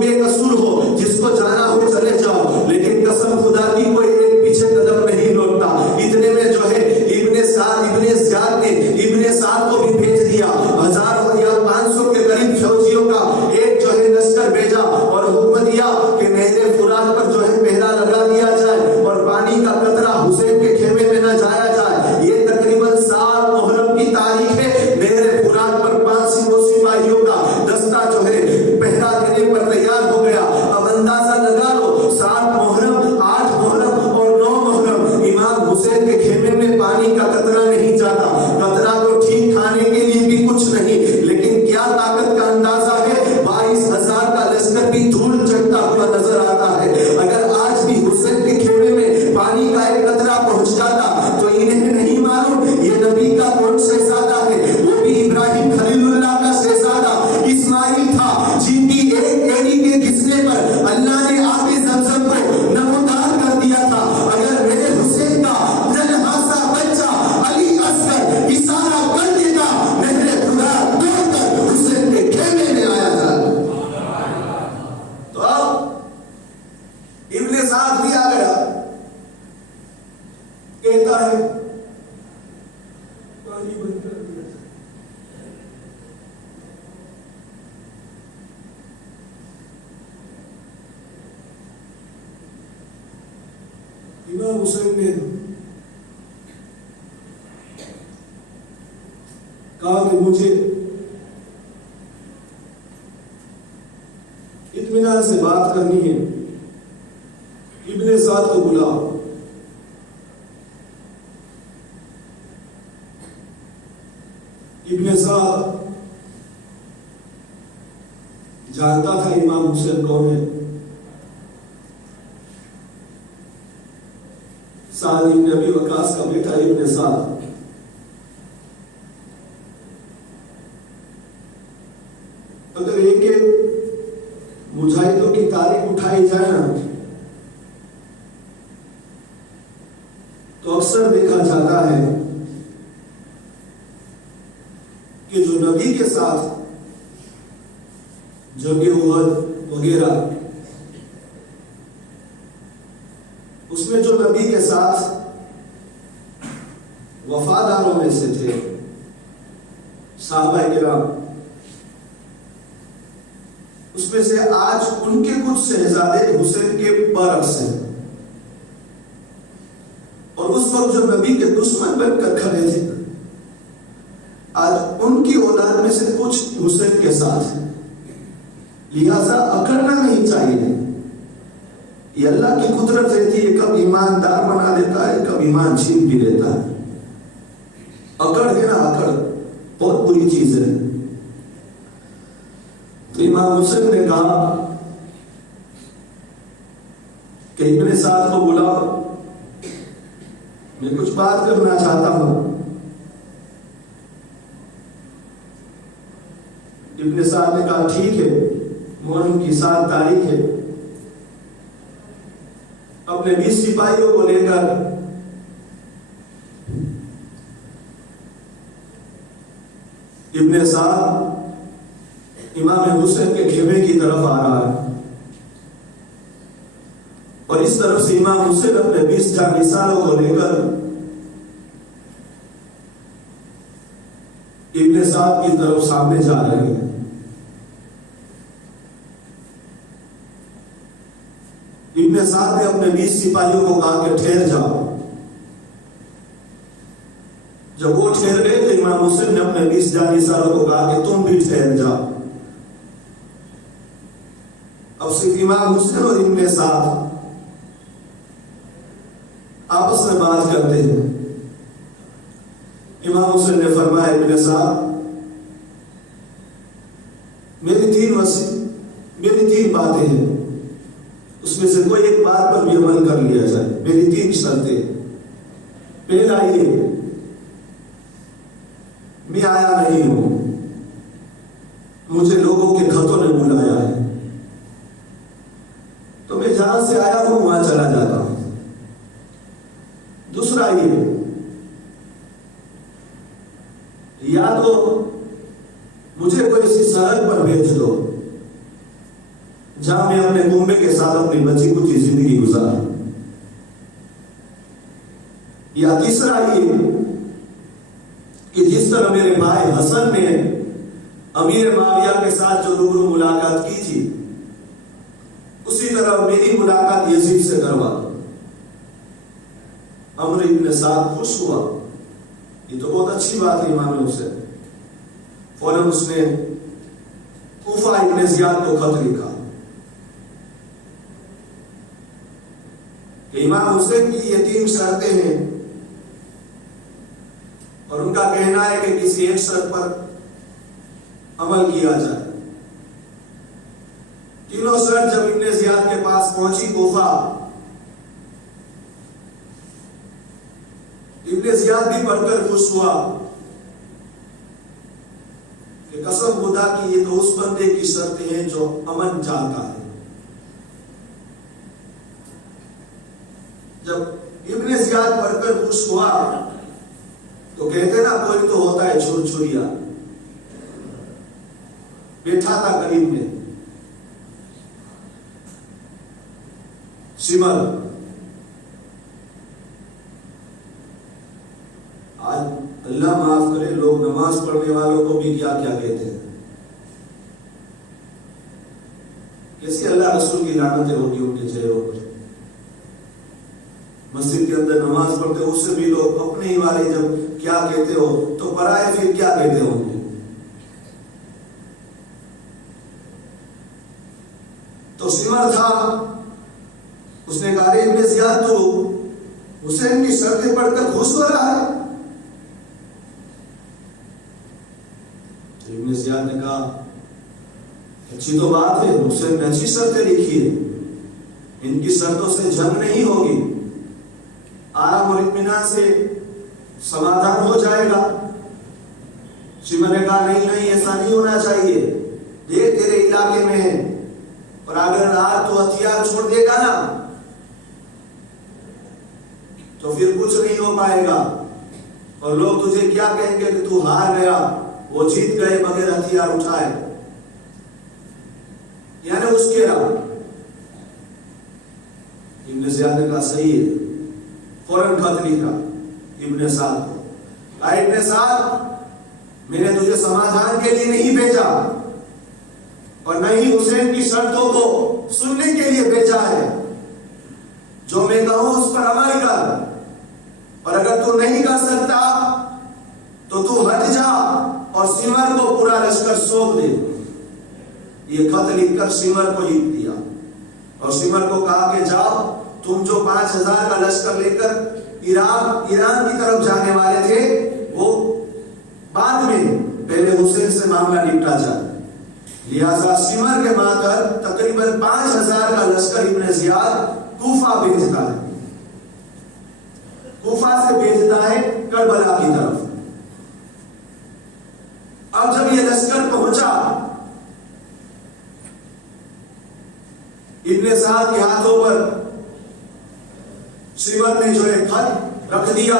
بے قصور ہو، جس کو جانا ہو چلے جاؤ، لیکن قسم خدا کی کوئی ایک پیچھے قدم نہیں لوٹتا۔ اتنے میں جو ہے ابن زیاد نے ابن سعد کو امام حسین نے کہا کہ مجھے اطمینان سے بات کرنی ہے، ابن سعد کو بلاؤ۔ ابن سعد جانتا تھا امام حسین کون ہے۔ سعد ابن ابی وقاص کا بیٹا ابن سعد۔ اگر ایک ایک مجاہدوں کی تاریخ اٹھائی جائے نا تو اکثر دیکھا جاتا ہے کہ جو نبی کے ساتھ جنگ احد وغیرہ، اس میں جو نبی کے ساتھ وفاداروں میں سے تھے صحابہ کرام، اس میں سے آج ان کے کچھ شہزادے حسین کے برعکس ہیں، اور اس وقت جو نبی کے دشمن بن کر کھڑے تھے آج ان کی اولاد میں سے کچھ حسین کے ساتھ ہیں۔ لہذا اکڑنا نہیں چاہیے، یہ اللہ کی قدرت رہتی ہے، کب ایماندار بنا دیتا ہے، کب ایمان چھین بھی لیتا ہے۔ اکڑ ہے نا، اکڑ بہت بری چیز ہے۔ تو امام حسین نے کہا کہ ابن سعد کو بلاؤ، میں کچھ بات کرنا چاہتا ہوں۔ ابن سعد نے کہا ٹھیک ہے، محرم کی 7 تاریخ ہے، اپنے 20 سپاہیوں کو لے کر ابن سعد امام حسین کے خیمے کی طرف آ رہا ہے، اور اس طرف سے امام حسین اپنے 20 جانثاروں کو لے کر ابن سعد کی طرف سامنے جا رہے ہیں۔ ابن سعد نے اپنے 20 سپاہیوں کو کہا کہ ٹھہر جاؤ۔ جب وہ ٹھہر گئے تو امام حسین نے اپنے 20 جانثاروں کو کہا کہ تم بھی ٹھہر جاؤ۔ اب صرف امام حسین اور ابن سعد آپس میں بات کرتے ہیں۔ امام حسین نے فرمایا ابن سعد، میری 3 باتیں ہیں، اس میں سے کوئی ایک بات پر بھی عمل کر لیا جائے۔ میری 3 شرطیں۔ پہلا یہ، میں آیا نہیں ہوں، مجھے لوگوں کے خطوں نے بلایا ہے، تو میں جہاں سے آیا ہوں وہاں چلا جاتا ہوں۔ دوسرا یہ، یا تو مجھے کوئی ایسی سرحد پر بھیج دو جہاں میں اپنے کنبے کے ساتھ اپنی بچی کچی زندگی گزاروں، یا تیسرا یہ کہ جس طرح میرے بھائی حسن نے امیر معاویہ کے ساتھ جو روبرو ملاقات کی تھی، اسی طرح میری ملاقات یزید سے کروا دو۔ عمرو ابن سعد خوش ہوا، یہ تو بہت اچھی بات ہے امام حسین۔ فوراً اس نے کوفہ ابن زیاد کو خط لکھا کہ امام حسین کی یہ 3 شرطیں ہیں، اور ان کا کہنا ہے کہ کسی ایک شرط پر عمل کیا جائے۔ تینوں شرط جب ابن زیاد کے پاس پہنچی کوفہ، ابن زیاد بھی پڑھ کر خوش ہوا کہ قسم خدا کی یہ تو اس بندے کی شرطیں ہیں جو امن چاہتا ہے۔ جب ابن زیاد پڑھ کر خوش ہوا تو کہتے نا کوئی تو ہوتا ہے چھر چھریا، بیٹھا تھا قریب میں سمر۔ آج اللہ معاف کرے، لوگ نماز پڑھنے والوں کو بھی کیا کیا کہتے ہیں، کیسے اللہ رسول کی لعنتیں ہوگی ان کے چہروں پر۔ مسجد کے اندر نماز پڑھتے ہو اس سے بھی لوگ اپنے ہی والے جب کیا کہتے ہو تو پرائے پھر کیا کہتے ہوں گے. تو سمر تھا, اس نے کہا ابن زیاد تو حسین کی شرطیں پڑھ کر خوش ہو رہا ہے. ابن زیاد نے کہا اچھی تو بات ہے, حسین نے اچھی شرطیں لکھی ہے, ان کی شرطوں سے جنگ نہیں ہوگی, آرام اور اطمینان سے سمادھان ہو جائے گا. سمر نے کہا نہیں ایسا نہیں ہونا چاہیے, دیکھ تیرے علاقے میں ہے, اور اگر آج تو ہتھیار چھوڑ دے گا نا تو پھر کچھ نہیں ہو پائے گا, اور لوگ تجھے کیا کہیں گے کہ تو ہار گیا, وہ جیت گئے بغیر ہتھیار اٹھائے. یعنی اس کے رب ابن زیاد نے کہا صحیح ہے, فوراً خط لکھا ابن سعد کو, کہا ابن سعد میں نے تجھے سمادھان کے لیے نہیں بھیجا اور نہ ہی حسین کی شرطوں کو سننے کے لیے بھیجا ہے, جو میں کہوں اس پر عمل کر, اور اگر تو نہیں کر سکتا تو ہٹ جا اور سمر کو پورا لشکر سونپ دے. یہ خط لکھ کر سمر کو لکھ دیا اور سمر کو کہا کہ جاؤ, تم جو 5000 کا لشکر لے کر ایران کی طرف جانے والے تھے وہ بعد میں, پہلے حسین سے معاملہ نپٹا جائے. لہذا سمر کے ماتر تقریباً 5000 کا لشکر ابن زیاد کوفہ بھیجتا ہے, کوفہ سے بھیجتا ہے کربلا کی طرف. اب جب یہ لشکر پہنچا ابن سعد کے ہاتھوں پر سمر نے جو ہے خط رکھ دیا.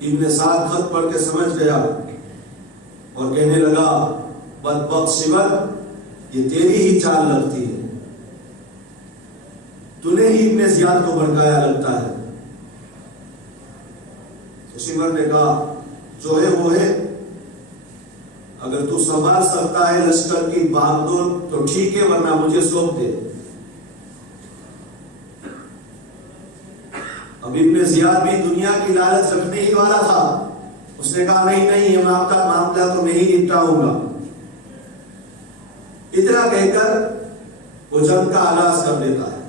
ابن سعد خط پڑھ کے سمجھ گیا اور کہنے لگا بدبخت سمر, یہ تیری ہی چال لگتی ہے, تو نے ہی ابن زیاد کو بھڑکایا لگتا ہے. سمر نے کہا جو ہے وہ ہے, اگر تو سنبھال سکتا ہے لشکر کی بھاگ دوڑ تو ٹھیک ہے, ورنہ مجھے سونپ دے. اب ابن زیاد بھی دنیا کی لالچ رکھنے ہی والا تھا, اس نے کہا نہیں یہ معاملہ تو میں ہی نپٹاؤں گا. اتنا کہہ کر وہ جنگ کا آغاز کر دیتا ہے.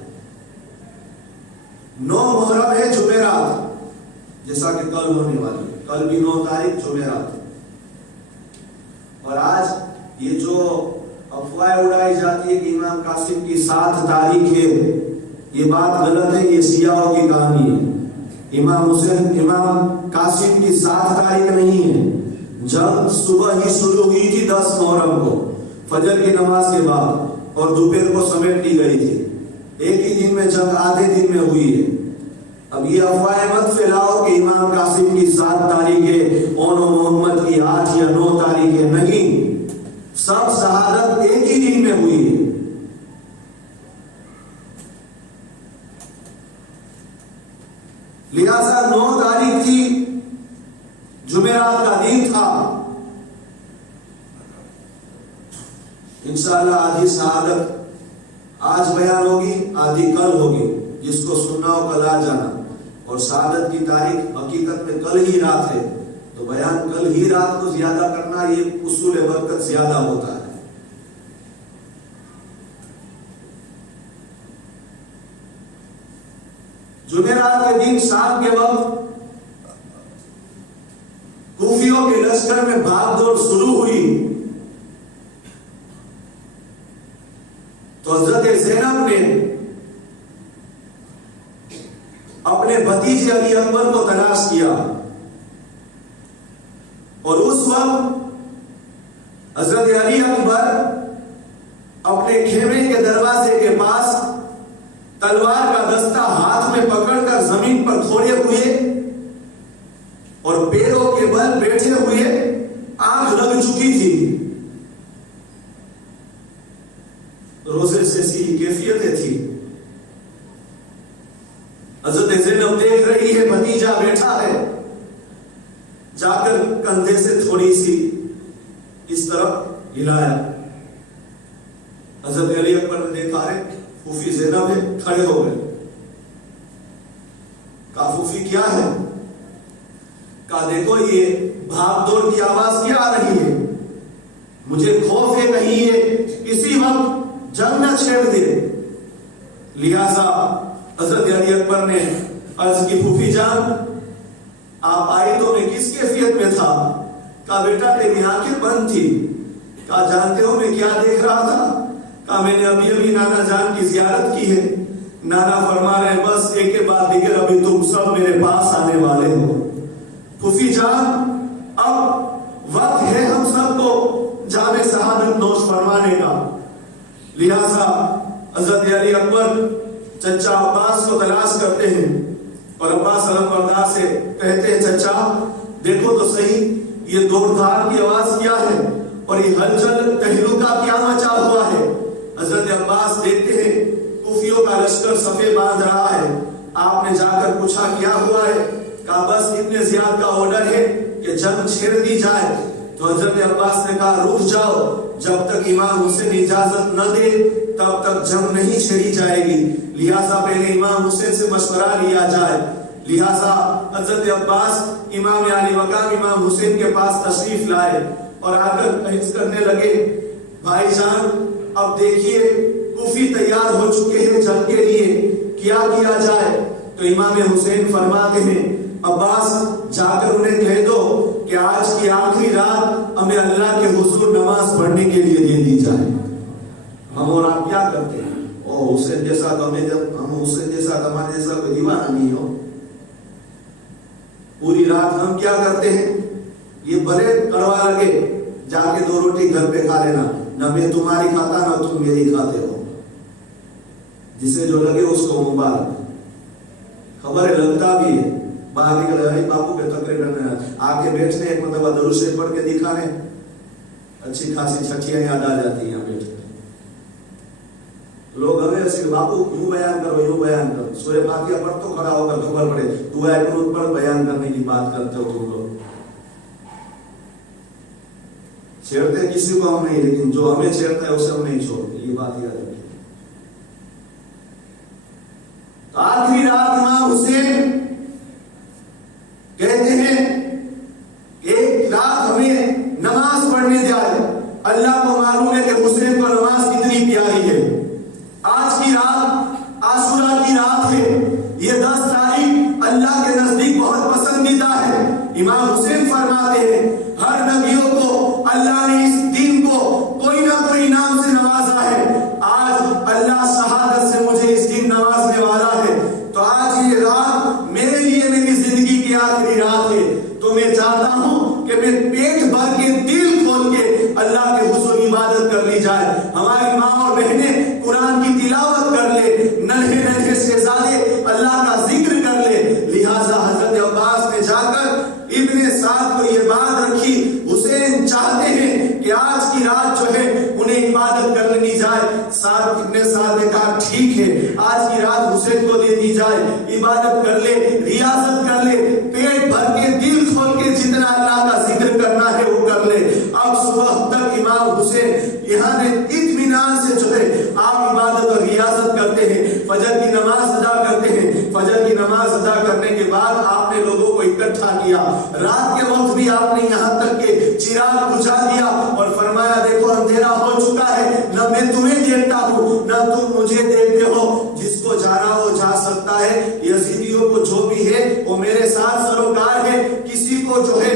9 محرم ہے جمعرات, جیسا کہ کل ہونے والی, کل بھی 9 تاریخ جمعرات. اور آج یہ جو افواہیں اڑائی جاتی ہے کہ امام قاسم کی 7 تاریخ ہے, یہ بات غلط ہے, یہ سیاحوں کی کہانی ہے. امام قاسم کی 7 تاریخ نہیں ہے. جنگ صبح ہی شروع ہوئی تھی 10 محرم کو فجر کی نماز کے بعد, اور دوپہر کو سمیٹ لی گئی تھی. ایک ہی دن میں جنگ آدھے دن میں ہوئی ہے. اب یہ افواہ مت پھیلاؤ کہ امام قاسم کی 7 تاریخ ہے, اون و محمد کی 8 یا 9 تاریخ ہے. نہیں, سب شہادت ایک ہی دن میں ہوئی ہے. لہذا 9 تاریخ تھی, جمعرات کا دن تھا. انشاءاللہ آدھی شہادت آج بیان ہوگی, آدھی کل ہوگی. جس کو سننا ہو کل آ جانا. اور شہادت کی تاریخ حقیقت میں کل ہی رات ہے, تو بیان کل ہی رات کو زیادہ کرنا یہ اصول برکت زیادہ ہوتا ہے. جمعرات کے دن شام کے وقت کوفیوں کے لشکر میں بھاگ دوڑ شروع ہوئی. تو حضرت زینب نے اپنے بھتیجے علی اکبر کو تلاش کیا, اور اس وقت حضرت علی اکبر اپنے خیمے کے دروازے کے پاس تلوار کا دستہ ہاتھ میں پکڑ کر زمین پر کھوڑے ہوئے اور پیروں کے بل بیٹھے ہوئے, آنکھ لگ چکی تھی. روزے سے سی کیفیتیں تھی. حضرت زینب دیکھ رہی ہے بھتیجا بیٹھا ہے, جا کر کندھے سے تھوڑی سی اس طرف ہلایا, حضرت علی اکبر نے دیکھا ہے پھوفی زینب ہے، کھڑے ہو گئے. کہا پھوفی کیا ہے؟ کہا دیکھو یہ بھاگ دوڑ کی آواز کیا آ رہی ہے، مجھے خوف ہے کہیں یہ اسی وقت جنگ نہ چھیڑ دے. لہذا حضرت علی اکبر نے عرض کی پھوفی جان آپ آئی تو میں کس کیفیت میں تھا؟ کہا بیٹا تیری آنکھیں بند تھی. کہا جانتے ہو میں کیا دیکھ رہا تھا؟ کہا میں نے ابھی نانا جان کی زیارت کی ہے. نانا فرما رہے ہیں بس ایک کے بعد دیگر ابھی تم سب میرے پاس آنے والے ہو. پھوفی جان اب وقت ہے ہم سب کو جام شہادت نوش فرمانے کا. لہذا حضرت علی اکبر چچا عباس کو تلاش کرتے ہیں اور عباس علم بردار سے کہتے ہیں چچا دیکھو تو صحیح یہ دوڑ دھاڑ کی آواز کیا ہے اور یہ ہلچل تہلکہ کیا مچا ہوا ہے. حضرت عباس دیکھتے ہیں کوفیوں کا لشکر صفے باندھ رہا ہے. آپ نے جا کر پوچھا کیا ہوا ہے؟ کہا بس اتنے زیادہ کا آرڈر ہے کہ جنگ چھیڑ دی جائے. تو حضرت عباس نے کہا رک جاؤ، جب تک امام حسین اجازت نہ دے تب تک جنگ نہیں چھیڑی جائے گی. لہذا پہلے امام حسین سے مشورہ لیا جائے. لہذا حضرت عباس امام علی مقام امام حسین کے پاس تشریف لائے اور آ کر بحث کرنے لگے. بھائی جان اب دیکھیے کوفی تیار ہو چکے ہیں جنگ کے لیے، کیا کیا جائے؟ تو امام حسین فرماتے ہیں عباس جا کر انہیں کہہ دو کہ آج کی آخری رات ہمیں اللہ کے حضور نماز پڑھنے کے لیے دے دی جائے. ہم اور آپ کیا کرتے ہیں؟ او حسین جیسا تو ہم حسین جیسا ہمارے جیسا کوئی دیوانہ نہیں ہو. پوری رات ہم کیا کرتے ہیں؟ یہ بھلے کڑوا لگے جا کے 2 روٹی گھر پہ کھا لینا، نہ میں تمہاری کھاتا نہ تم میری کھاتے ہو. جسے جو لگے اس کو مبارک. خبر ہے لگتا بھی ہے باہر نکل رہے باپو پہ تقریر آ کے بیٹھنے ایک مرتبہ درود شریف پڑھ کے دکھانے اچھی خاصی چھٹیاں یاد آ جاتی ہیں. بیٹھ لوگ ہمیں ایسے باپو یوں بیان کرو یوں بیان کرو، سورہ فاتحہ پڑھ تو کھڑا ہو کر خبر پڑے دعا قنوت پڑھ بیان کرنے کی بات کرتے ہو تم لوگ. چھیڑتے کسی کو ہم نہیں، لیکن جو ہمیں چھیڑتا ہے اسے ہم نہیں چھوڑتے. یہ بات یاد رکھیں. آخری رات امام حسین کہتے ہیں ایک رات ہمیں نماز پڑھنے جائے. اللہ کو معلوم ہے کہ حسین کو نماز کتنی پیاری ہے. آج کی رات عاشورہ کی رات ہے، یہ 10 تاریخ اللہ کے نزدیک بہت پسندیدہ ہے. امام حسین فرماتے ہیں ہر نبیوں کو اللہ نے اس دن کو کوئی نہ کوئی انعام سے نوازا ہے. آج اللہ شہادت سے مجھے اس دن نوازنے والا ہے. تو آج یہ رات میرے لیے میری زندگی کی آخری رات ہے. تو میں چاہتا ہوں کہ میں پیٹ بھر کے دل کھول کے اللہ کے حضور عبادت کر لی جائے. ہماری ماں اور بہنیں قرآن کی تلاوت کر لے، ننھے ننھے شہزادے اللہ کا ذکر کر لے. لہذا حضرت عباس نے جا کر ابن سعد کو یہ بات رکھی حسین چاہتے ہیں کہ آج کی رات جو ہے انہیں عبادت کر لینی جائے. ابن سعد نے کہا ٹھیک ہے آج کی رات حسین کو دے دی جائے، عبادت کر لے، ریاضت کر لے، پیٹ بھر کے دل کھول کے جتنا اللہ کا ذکر کرنا ہے وہ کر لے. اب صبح تک امام حسین یہاں نے اطمینان سے جو ہے آپ عبادت اور ریاضت کرتے ہیں، فجر کی نماز ادا کرتے ہیں. فجر کی نماز ادا کرنے کے بعد آپ نے لوگوں کو اکٹھا کیا. رات کے وقت بھی آپ نے یہاں تک کہ چراغ بجھا دیا اور فرمایا دیکھو اندھیرا ہو چکا ہے، نہ میں تمہیں دیکھتا ہوں نہ تم مجھے دیکھتے ہو. جس کو جانا ہو جا سکتا ہے. یزیدیوں کو جو بھی ہے وہ میرے ساتھ سروکار ہے. کسی کو جو ہے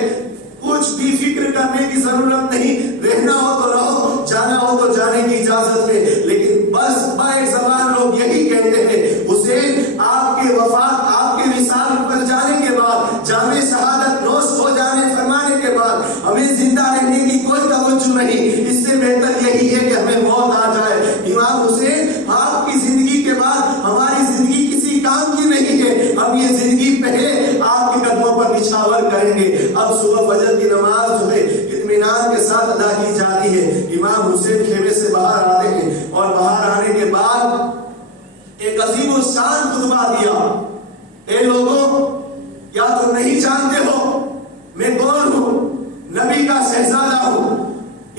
کچھ بھی فکر کرنے کی ضرورت نہیں. رہنا ہو تو رہو، جانا ہو تو جانے کی اجازت ہے. لیکن بس بائے زبان لوگ یہی کہتے ہیں حسین آپ کے وفات آپ کے وصال پر جانے کے بعد جامع شہادت نوش ہو جانے فرمانے کے بعد ہمیں زندہ رہنے کی کوئی توجہ نہیں. اس سے بہتر یہی ہے کہ ہمیں موت آ جائے. امام حسین آپ کی زندگی کے بعد ہماری زندگی کسی کام کی نہیں ہے. ہم یہ زندگی پہلے آپ کے قدموں پر نچھاور کریں گے. اب صبح فجر کی نماز جو ہے اطمینان کے ساتھ ادا کی جاتی ہے. امام حسین خیمے سے باہر آتے ہیں اور باہر آنے کے بعد ایک عظیم الشان خطبہ دیا. اے لوگوں کیا تم نہیں جانتے ہو میں کون ہوں؟ نبی کا شہزادہ ہوں،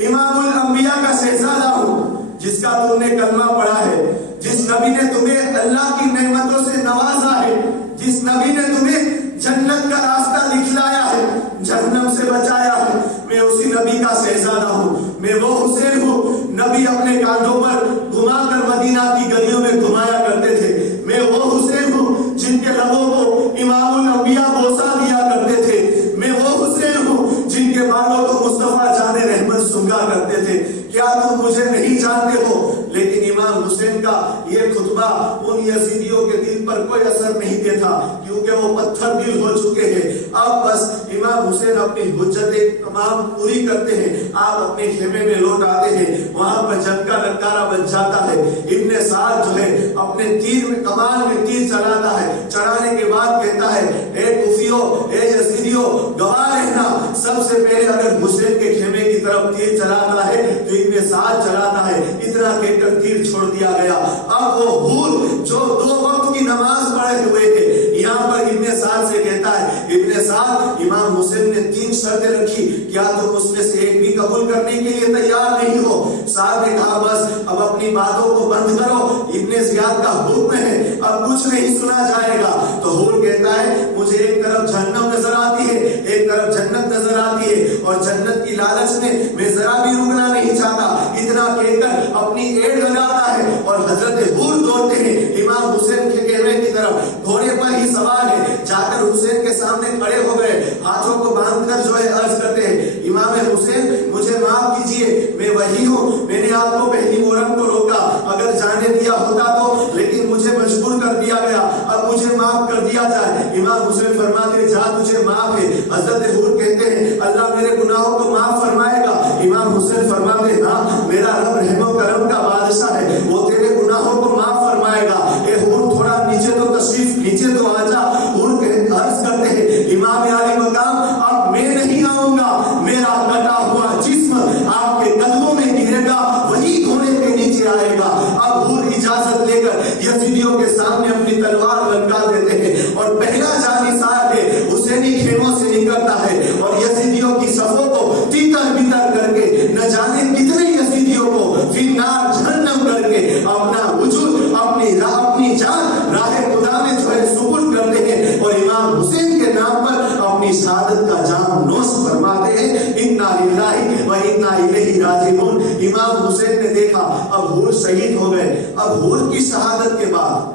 امام الانبیاء کا شہزادہ ہوں، جس کا تم نے کلمہ پڑھا ہے، جس نبی نے تمہیں اللہ کی نعمتوں سے نوازا ہے، جس نبی نے تمہیں جنت کا راستہ دکھلایا ہے، جہنم سے بچایا ہے، میں اسی نبی کا شہزادہ ہوں، میں وہ حسین ہوں نبی اپنے کاندھوں پر گھما کر مدینہ کی گلیوں میں گھمایا کرتے تھے، میں وہ حسین ہوں جن کے لبوں کو امام الانبیاء بوسا دیا کرتے تھے، میں وہ حسین ہوں جن کے بالوں کو مصطفیٰ جان رحمت سنگا کرتے تھے۔ کیا تم مجھے نہیں جانتے ہو؟ لیکن امام حسین کا یہ خطبہ ان یزیدیوں کے دل پر کوئی اثر نہیں دیتا، کیونکہ وہ پتھر دل ہو چکے ہیں۔ اب بس امام حسین اپنی حجتیں تمام پوری کرتے ہیں، آپ اپنے خیمے میں لوٹ آتے ہیں، وہاں پر جنگ کا للکارا بج جاتا ہے۔ ابن سعد جو ہے اپنے تیر میں کمان میں تیر چلاتا ہے، چلانے کے بعد کہتا ہے اے کوفیوں، اے یزیدیوں، گواہ رہنا، سب سے پہلے اگر حسین کے خیمے کی طرف تیر چلاتا ہے تو ابن سعد چلاتا ہے، اتنا کہہ کر تیر چھوڑ دیا گیا۔ اب وہ حور جو 2 وقت کی نماز پڑھے ہوئے تھے، یہاں پر ابن سعد سے کہتا ہے ابن سعد، امام حسین نے 3 شرطیں رکھی، کیا تم اس میں سے ایک بھی قبول کرنے کے لیے تیار نہیں ہو؟ سعد نے کہا بس اب اپنی باتوں کو بند کرو، ابن زیاد کا حکم ہے، اب کچھ نہیں سنا جائے گا۔ تو حور کہتا ہے مجھے ایک طرف جہنم نظر آتی ہے، ایک طرف جنت نظر آتی ہے، اور جنت کی لالچ میں ذرا بھی رکنا نہیں چاہتا، اتنا کہہ کر اپنی ایڑ لگاتا ہے اور حضرت حور دوڑتے ہیں امام حسین کے خیمے کی طرف، گھوڑے پر ہی سوار ہے، جا کر حسین کے سامنے کھڑے ہو گئے، ہاتھوں کو باندھ کر جو ہے عرض کرتے ہیں امام حسین مجھے معاف کیجئے، میں وہی ہوں، میں نے آپ کو پہلی محرم کو روکا، اگر جانے دیا ہوتا تو، لیکن مجھے مجبور کر دیا گیا، اب مجھے معاف کر دیا جائے۔ امام حسین فرماتے جا تجھے معاف ہے۔ حضرت حور کہتے ہیں اللہ میرے گناہوں کو معاف فرمائے گا؟ امام حسین فرماتے ہاں، میرا رب رحم و کرم کا بادشاہ ہے، وہ تیرے گناہوں کو معاف فرمائے گا۔ اے حور تھوڑا نیچے تو تشریف، نیچے تو آجا۔ حور عرض کرتے ہیں امام عالی مقام اب میں نہیں آؤں گا، میرا کٹا ہوا جسم آپ کے قدموں میں گرے گا، وہی گھوڑے کے نیچے آئے گا۔ اب حور اجازت لے کر یزیدیوں کے سامنے اپنی تلوار لٹکا دیتے ہیں، اور پہلا جانثار ہے حسینی خیموں سے نکلتا ہے اور یزیدیوں کی صفوں کو تیتر بتر کر کے نہ جانے کتنے یزیدیوں کو فی النار جہنم کر کے اپنا وجود، اپنی جان راہ خدا میں جو ہے سپرد کرتے ہیں، اور امام حسین کے نام پر اپنی شہادت کا جام نوش فرماتے ہیں۔ انا للہ و انا الیہ راجعون۔ امام حسین نے دیکھا اب حور شہید ہو گئے، اب حور کی شہادت کے بعد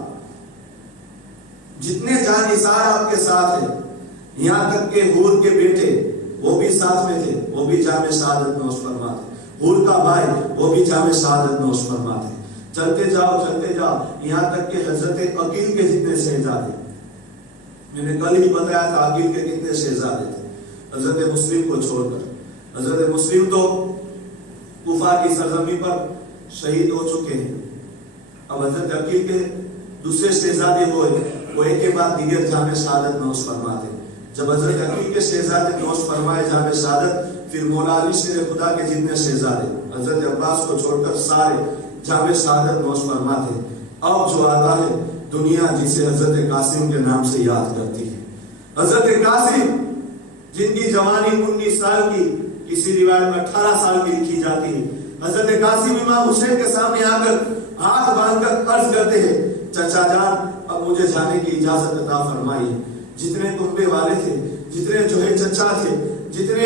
جتنے جانثار آپ کے ساتھ ہیں، یہاں تک کہ حور کے بیٹے وہ بھی ساتھ میں تھے، وہ بھی جام شہادت نوش فرماتے، حور کا بھائی وہ بھی جام شہادت نوش فرماتے۔ چلتے جاؤ یہاں تک کہ حضرت عقیل کے جتنے شہزادے، میں نے کل ہی بتایا تھا عقیل کے کتنے شہزادے تھے، حضرت مسلم کو چھوڑ کر۔ حضرت مسلم تو کوفہ کی سرزمین پر شہید ہو چکے ہیں، اب حضرت عقیل کے دوسرے شہزادے ہوئے، وہ ایک کے بعد دیگر جام شہادت نوش فرماتے۔ جب حضرت عقیل کے شہزادے نوش فرمائے جام شہادت، پھر مولا علی شیر خدا کے جتنے شہزادے حضرت عباس کو چھوڑ کر سارے جام شہادت نوش فرماتے۔ اب جو آتا ہے دنیا جسے حضرت قاسم کے نام سے یاد کرتی ہے، حضرت قاسم جن کی جوانی 19 سال کی، کسی روایت میں 18 سال کی لکھی جاتی ہے۔ حضرت قاسم امام حسین کے سامنے آ کر ہاتھ باندھ کر عرض کرتے ہیں چچا جان اب مجھے جانے کی اجازت عطا فرمائیے، جتنے کنبے والے تھے، جتنے جو ہے چچا تھے، جتنے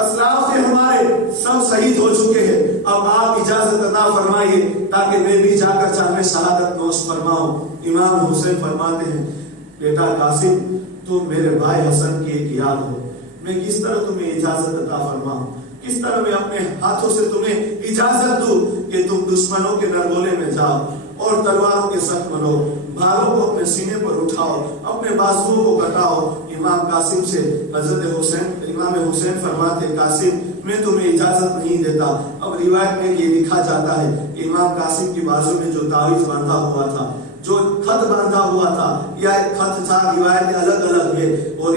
اسلاف تھے ہمارے، سب شہید ہو چکے ہیں، اب آپ اجازت عطا فرمائیے تاکہ میں بھی جا کر جام شہادت نوش فرماؤں۔ امام حسین فرماتے ہیں بیٹا قاسم تم میرے بھائی حسن کی ایک یاد ہو، میں کس طرح تمہیں اجازت عطا فرماؤں، کس طرح میں اپنے ہاتھوں سے تمہیں اجازت دوں کہ تم دشمنوں کے نرگولے میں جاؤ اور تلواروں کے سخت بنو، بھالوں کو اپنے سینے پر اٹھاؤ، اپنے بازوؤں کو کٹاؤ۔ امام قاسم سے امام حسین فرماتے قاسم میں تمہیں اجازت نہیں دیتا۔ اب روایت میں یہ لکھا جاتا ہے کہ امام قاسم کی بازو میں جو تعویذ باندھا ہوا تھا، جو خط باندھا ہوا تھا، یا ایک خط تھا، روایتیں الگ الگ ہے، اور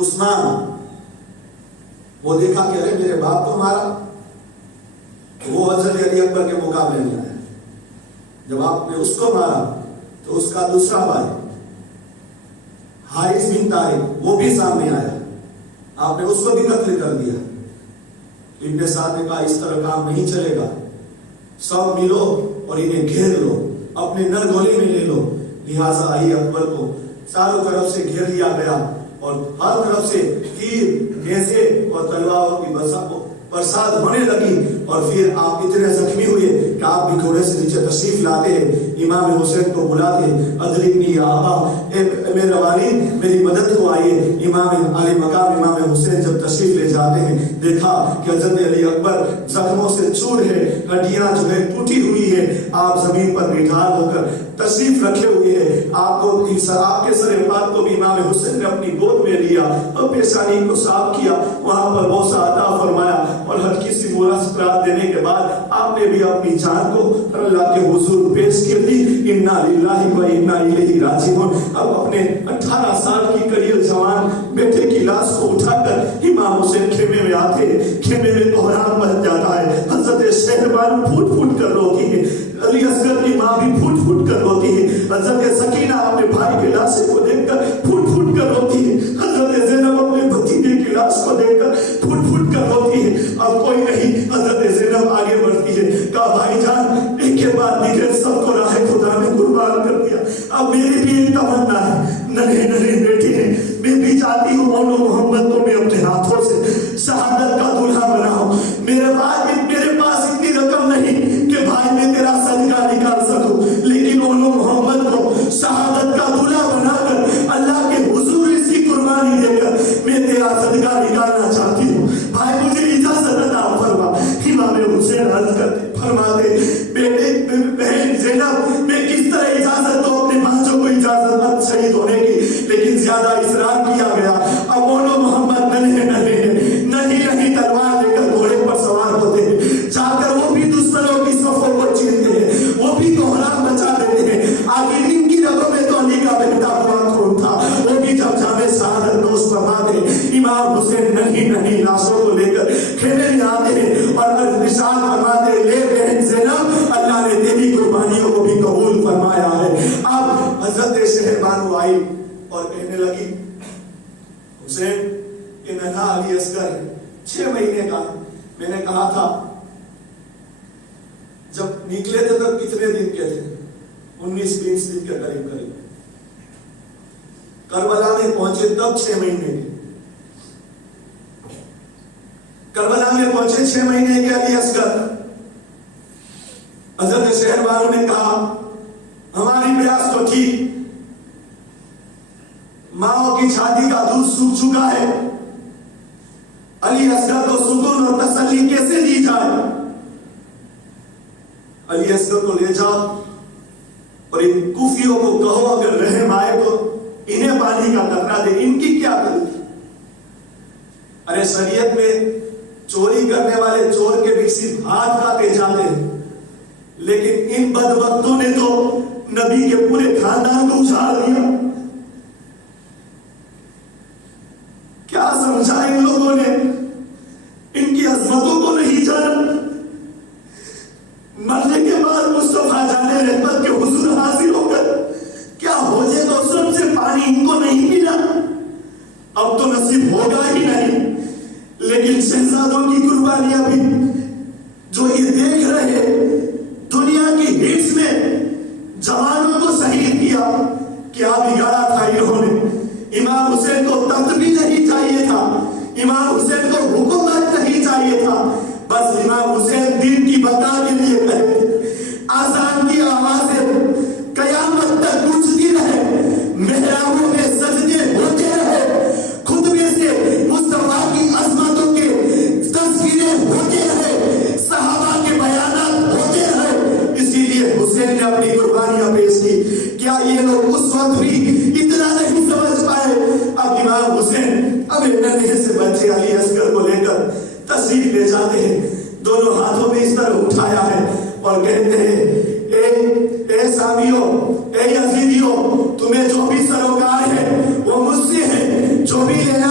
عثمان وہ دیکھا کہ ارے میرے باپ کو مارا، وہ حضرت علی اکبر کے مقابلے میں آیا. جب آپ نے اس کو مارا تو اس کا دوسرا بھائی حارث بن طارق وہ بھی سامنے آیا، آپ نے اس کو بھی قتل کر دیا. ابن سعد نے کہا اس طرح کام نہیں چلے گا، سب ملو اور انہیں گھیر لو، اپنے نرگولی میں لے لو. لہٰذا علی اکبر کو چاروں طرف سے گھیر لیا گیا اور ہر طرف سے تیر، نیزے اور تلواروں کی برسات ہونے لگی. اور پھر آپ اتنے زخمی ہوئے کہ آپ بھی گھوڑے سے نیچے تشریف لاتے ہیں، امام حسین کو بلاتے ہیں، ادرکنی یا ابا، اے میرے والد میری مدد کو آئیے. امام علی مقام امام حسین جب تشریف لے جاتے ہیں، دیکھا کہ حضرت علی اکبر زخموں سے چور ہے، ہڈیاں جو ہے ٹوٹی ہوئی ہے، آپ زمین پر نڈھال ہو کر تشریف رکھے ہوئے ہیں. آپ کو آپ کے سر پاک کو بھی امام حسین نے اپنی گود میں لیا اور پیشانی کو صاف کیا، وہاں پر بوسہ عطا فرمایا اور ہلکی سی مسکراہٹ دینے کے بعد آپ نے بھی اپنی جان کو اللہ کے حضور پیش کر دی. انا للہ و انا الیہ راجعون. اب اپنے 18 سال کی کریل جوان بیٹے کی لاش کو اٹھا کر امام حسین خیمے میں آتے، خیمے میں کوہرام بچ جاتا ہے. حضرت شہربانو پھوٹ پھوٹ کر روتی ہے، علی اصغر کی ماں بھی پھوٹ پھوٹ کر روتی ہے، حضرت سکینہ اپنے بھائی کے لاشے کو دیکھ کر پھوٹ پھوٹ کر روتی ہے، حضرت زینب اپنے بھتیجے کی لاش کو دیکھ کر پھوٹ پھوٹ کر روتی ہے. اب کوئی نہیں، حضرت زینب آگے بڑھتی ہے، کہا بھائی جان ایک کے بعد دیگر سب کو راہ خدا میں قربان کر دیا، اب میری بھی ایک تمنا ہے، ننھے ننھے بیٹے ہیں، میں بھی چاہتی ہوں مولو محمد کو میں اپنے ہاتھوں سے شہادت کا دولہا بناؤں. میرے پاس اتنی رقم نہیں کہ بھائی میں تیرا صدقہ نکال سکوں، لیکن مولو محمد کو شہادت کا دولہا بنا کر اللہ کے حضور اس کی قربانی دے کر میں تیرا صدقہ نکالنا چاہتی ہوں. بھائی مجھے اجازت عطا فرما. امام حسین عرض کرتے فرماتے بیٹے بہن زینب میں کس طرح اجازت دو اپنے بچوں کو اجازت شہید ہونے کی، لیکن زیادہ اصرار کیا گیا. اب مولو محمد نہیں تلوار لے کر گھوڑے پر سوار ہوتے ہیں، جا کر وہ بھی دشمنوں کی صفوں کو چیرتے ہیں، وہ بھی کوہرام مچا دیتے ہیں. آخر ان کی رگوں میں تو علی کا بہتا ہوا خون تھا، وہ بھی جب جامع شہادت نوش فرماتے امام حسین ننھی لاشوں کو لے کر خیمے میں آتے ہیں اور نشان فرماتے لے بہن زینب اللہ نے تیری قربانیوں کو بھی قبول فرمایا ہے. اب حضرت شہربانو آئی اور کہنے لگی حسین یہ ننھا علی اصغر ہے، 6 مہینے کا. میں نے کہا تھا جب نکلے تھے تب کتنے دن کے تھے؟ 19-20 دن کے قریب. کربلا میں پہنچے تب 6 مہینے کے. کربلا میں پہنچے 6 مہینے کے علی اصغر. حضرت شہربانو نے کہا ہماری پیاس تو تھی، ماں کی چھاتی کا دودھ سوکھ چکا ہے، علی اصغر کو سکون اور تسلی کیسے دی جائے؟ علی اصغر کو لے جاؤ اور ان کوفیوں کو کہو اگر رحم آئے تو انہیں پانی کا قطرہ دے. ان کی کیا غلطی؟ ارے شریعت میں چوری کرنے والے چور کے بھی صرف ہاتھ کاٹے جاتے ہیں، لیکن ان بدبختوں نے تو نبی کے پورے خاندان کو اجاڑ دیا. کیا سمجھا ان لوگوں نے؟ ان کی عظمتوں کو نہیں جانا. مرنے کے بعد مصطفیٰ جانے رحمت کے حضور حاضر ہو کر کیا ہو جائے تو سب سے پانی ان کو نہیں ملا، اب تو نصیب ہوگا ہی نہیں. لیکن شہزادوں کی قربانیاں بھی جو یہ دیکھ رہے دنیا کی ہٹس میں جوانوں کو شہید کیا، کیا بگاڑا تھا انہوں نے؟ امام حسین کو تخت بھی نہیں چاہیے تھا، امام حسین کو حکومت نہیں چاہیے تھا، بس امام حسین دین کی بقا کے لیے کہتے آزان کی آوازیں قیامت تک گونجتی رہے، محرابوں میں سجدے ہوتے رہے، خطبے سے مصطفیٰ کی عظمتوں کے تذکرے ہوتے رہے، صحابہ کے بیانات ہوتے رہے. اسی لیے حسین نے اپنی قربانیاں پیش کی. کیا یہ لوگ اس وقت بھی اتنا نہیں سمجھ پائے؟ اب امام حسین اب ننھے سے بچے علی اصغر کو لے کر تشریف لے جاتے ہیں، دونوں ہاتھوں میں اس طرح اٹھایا ہے اور کہتے ہیں اے سامیوں، اے یزیدیوں، تمہیں جو بھی سروکار ہے وہ مجھ سے ہے، جو بھی لینا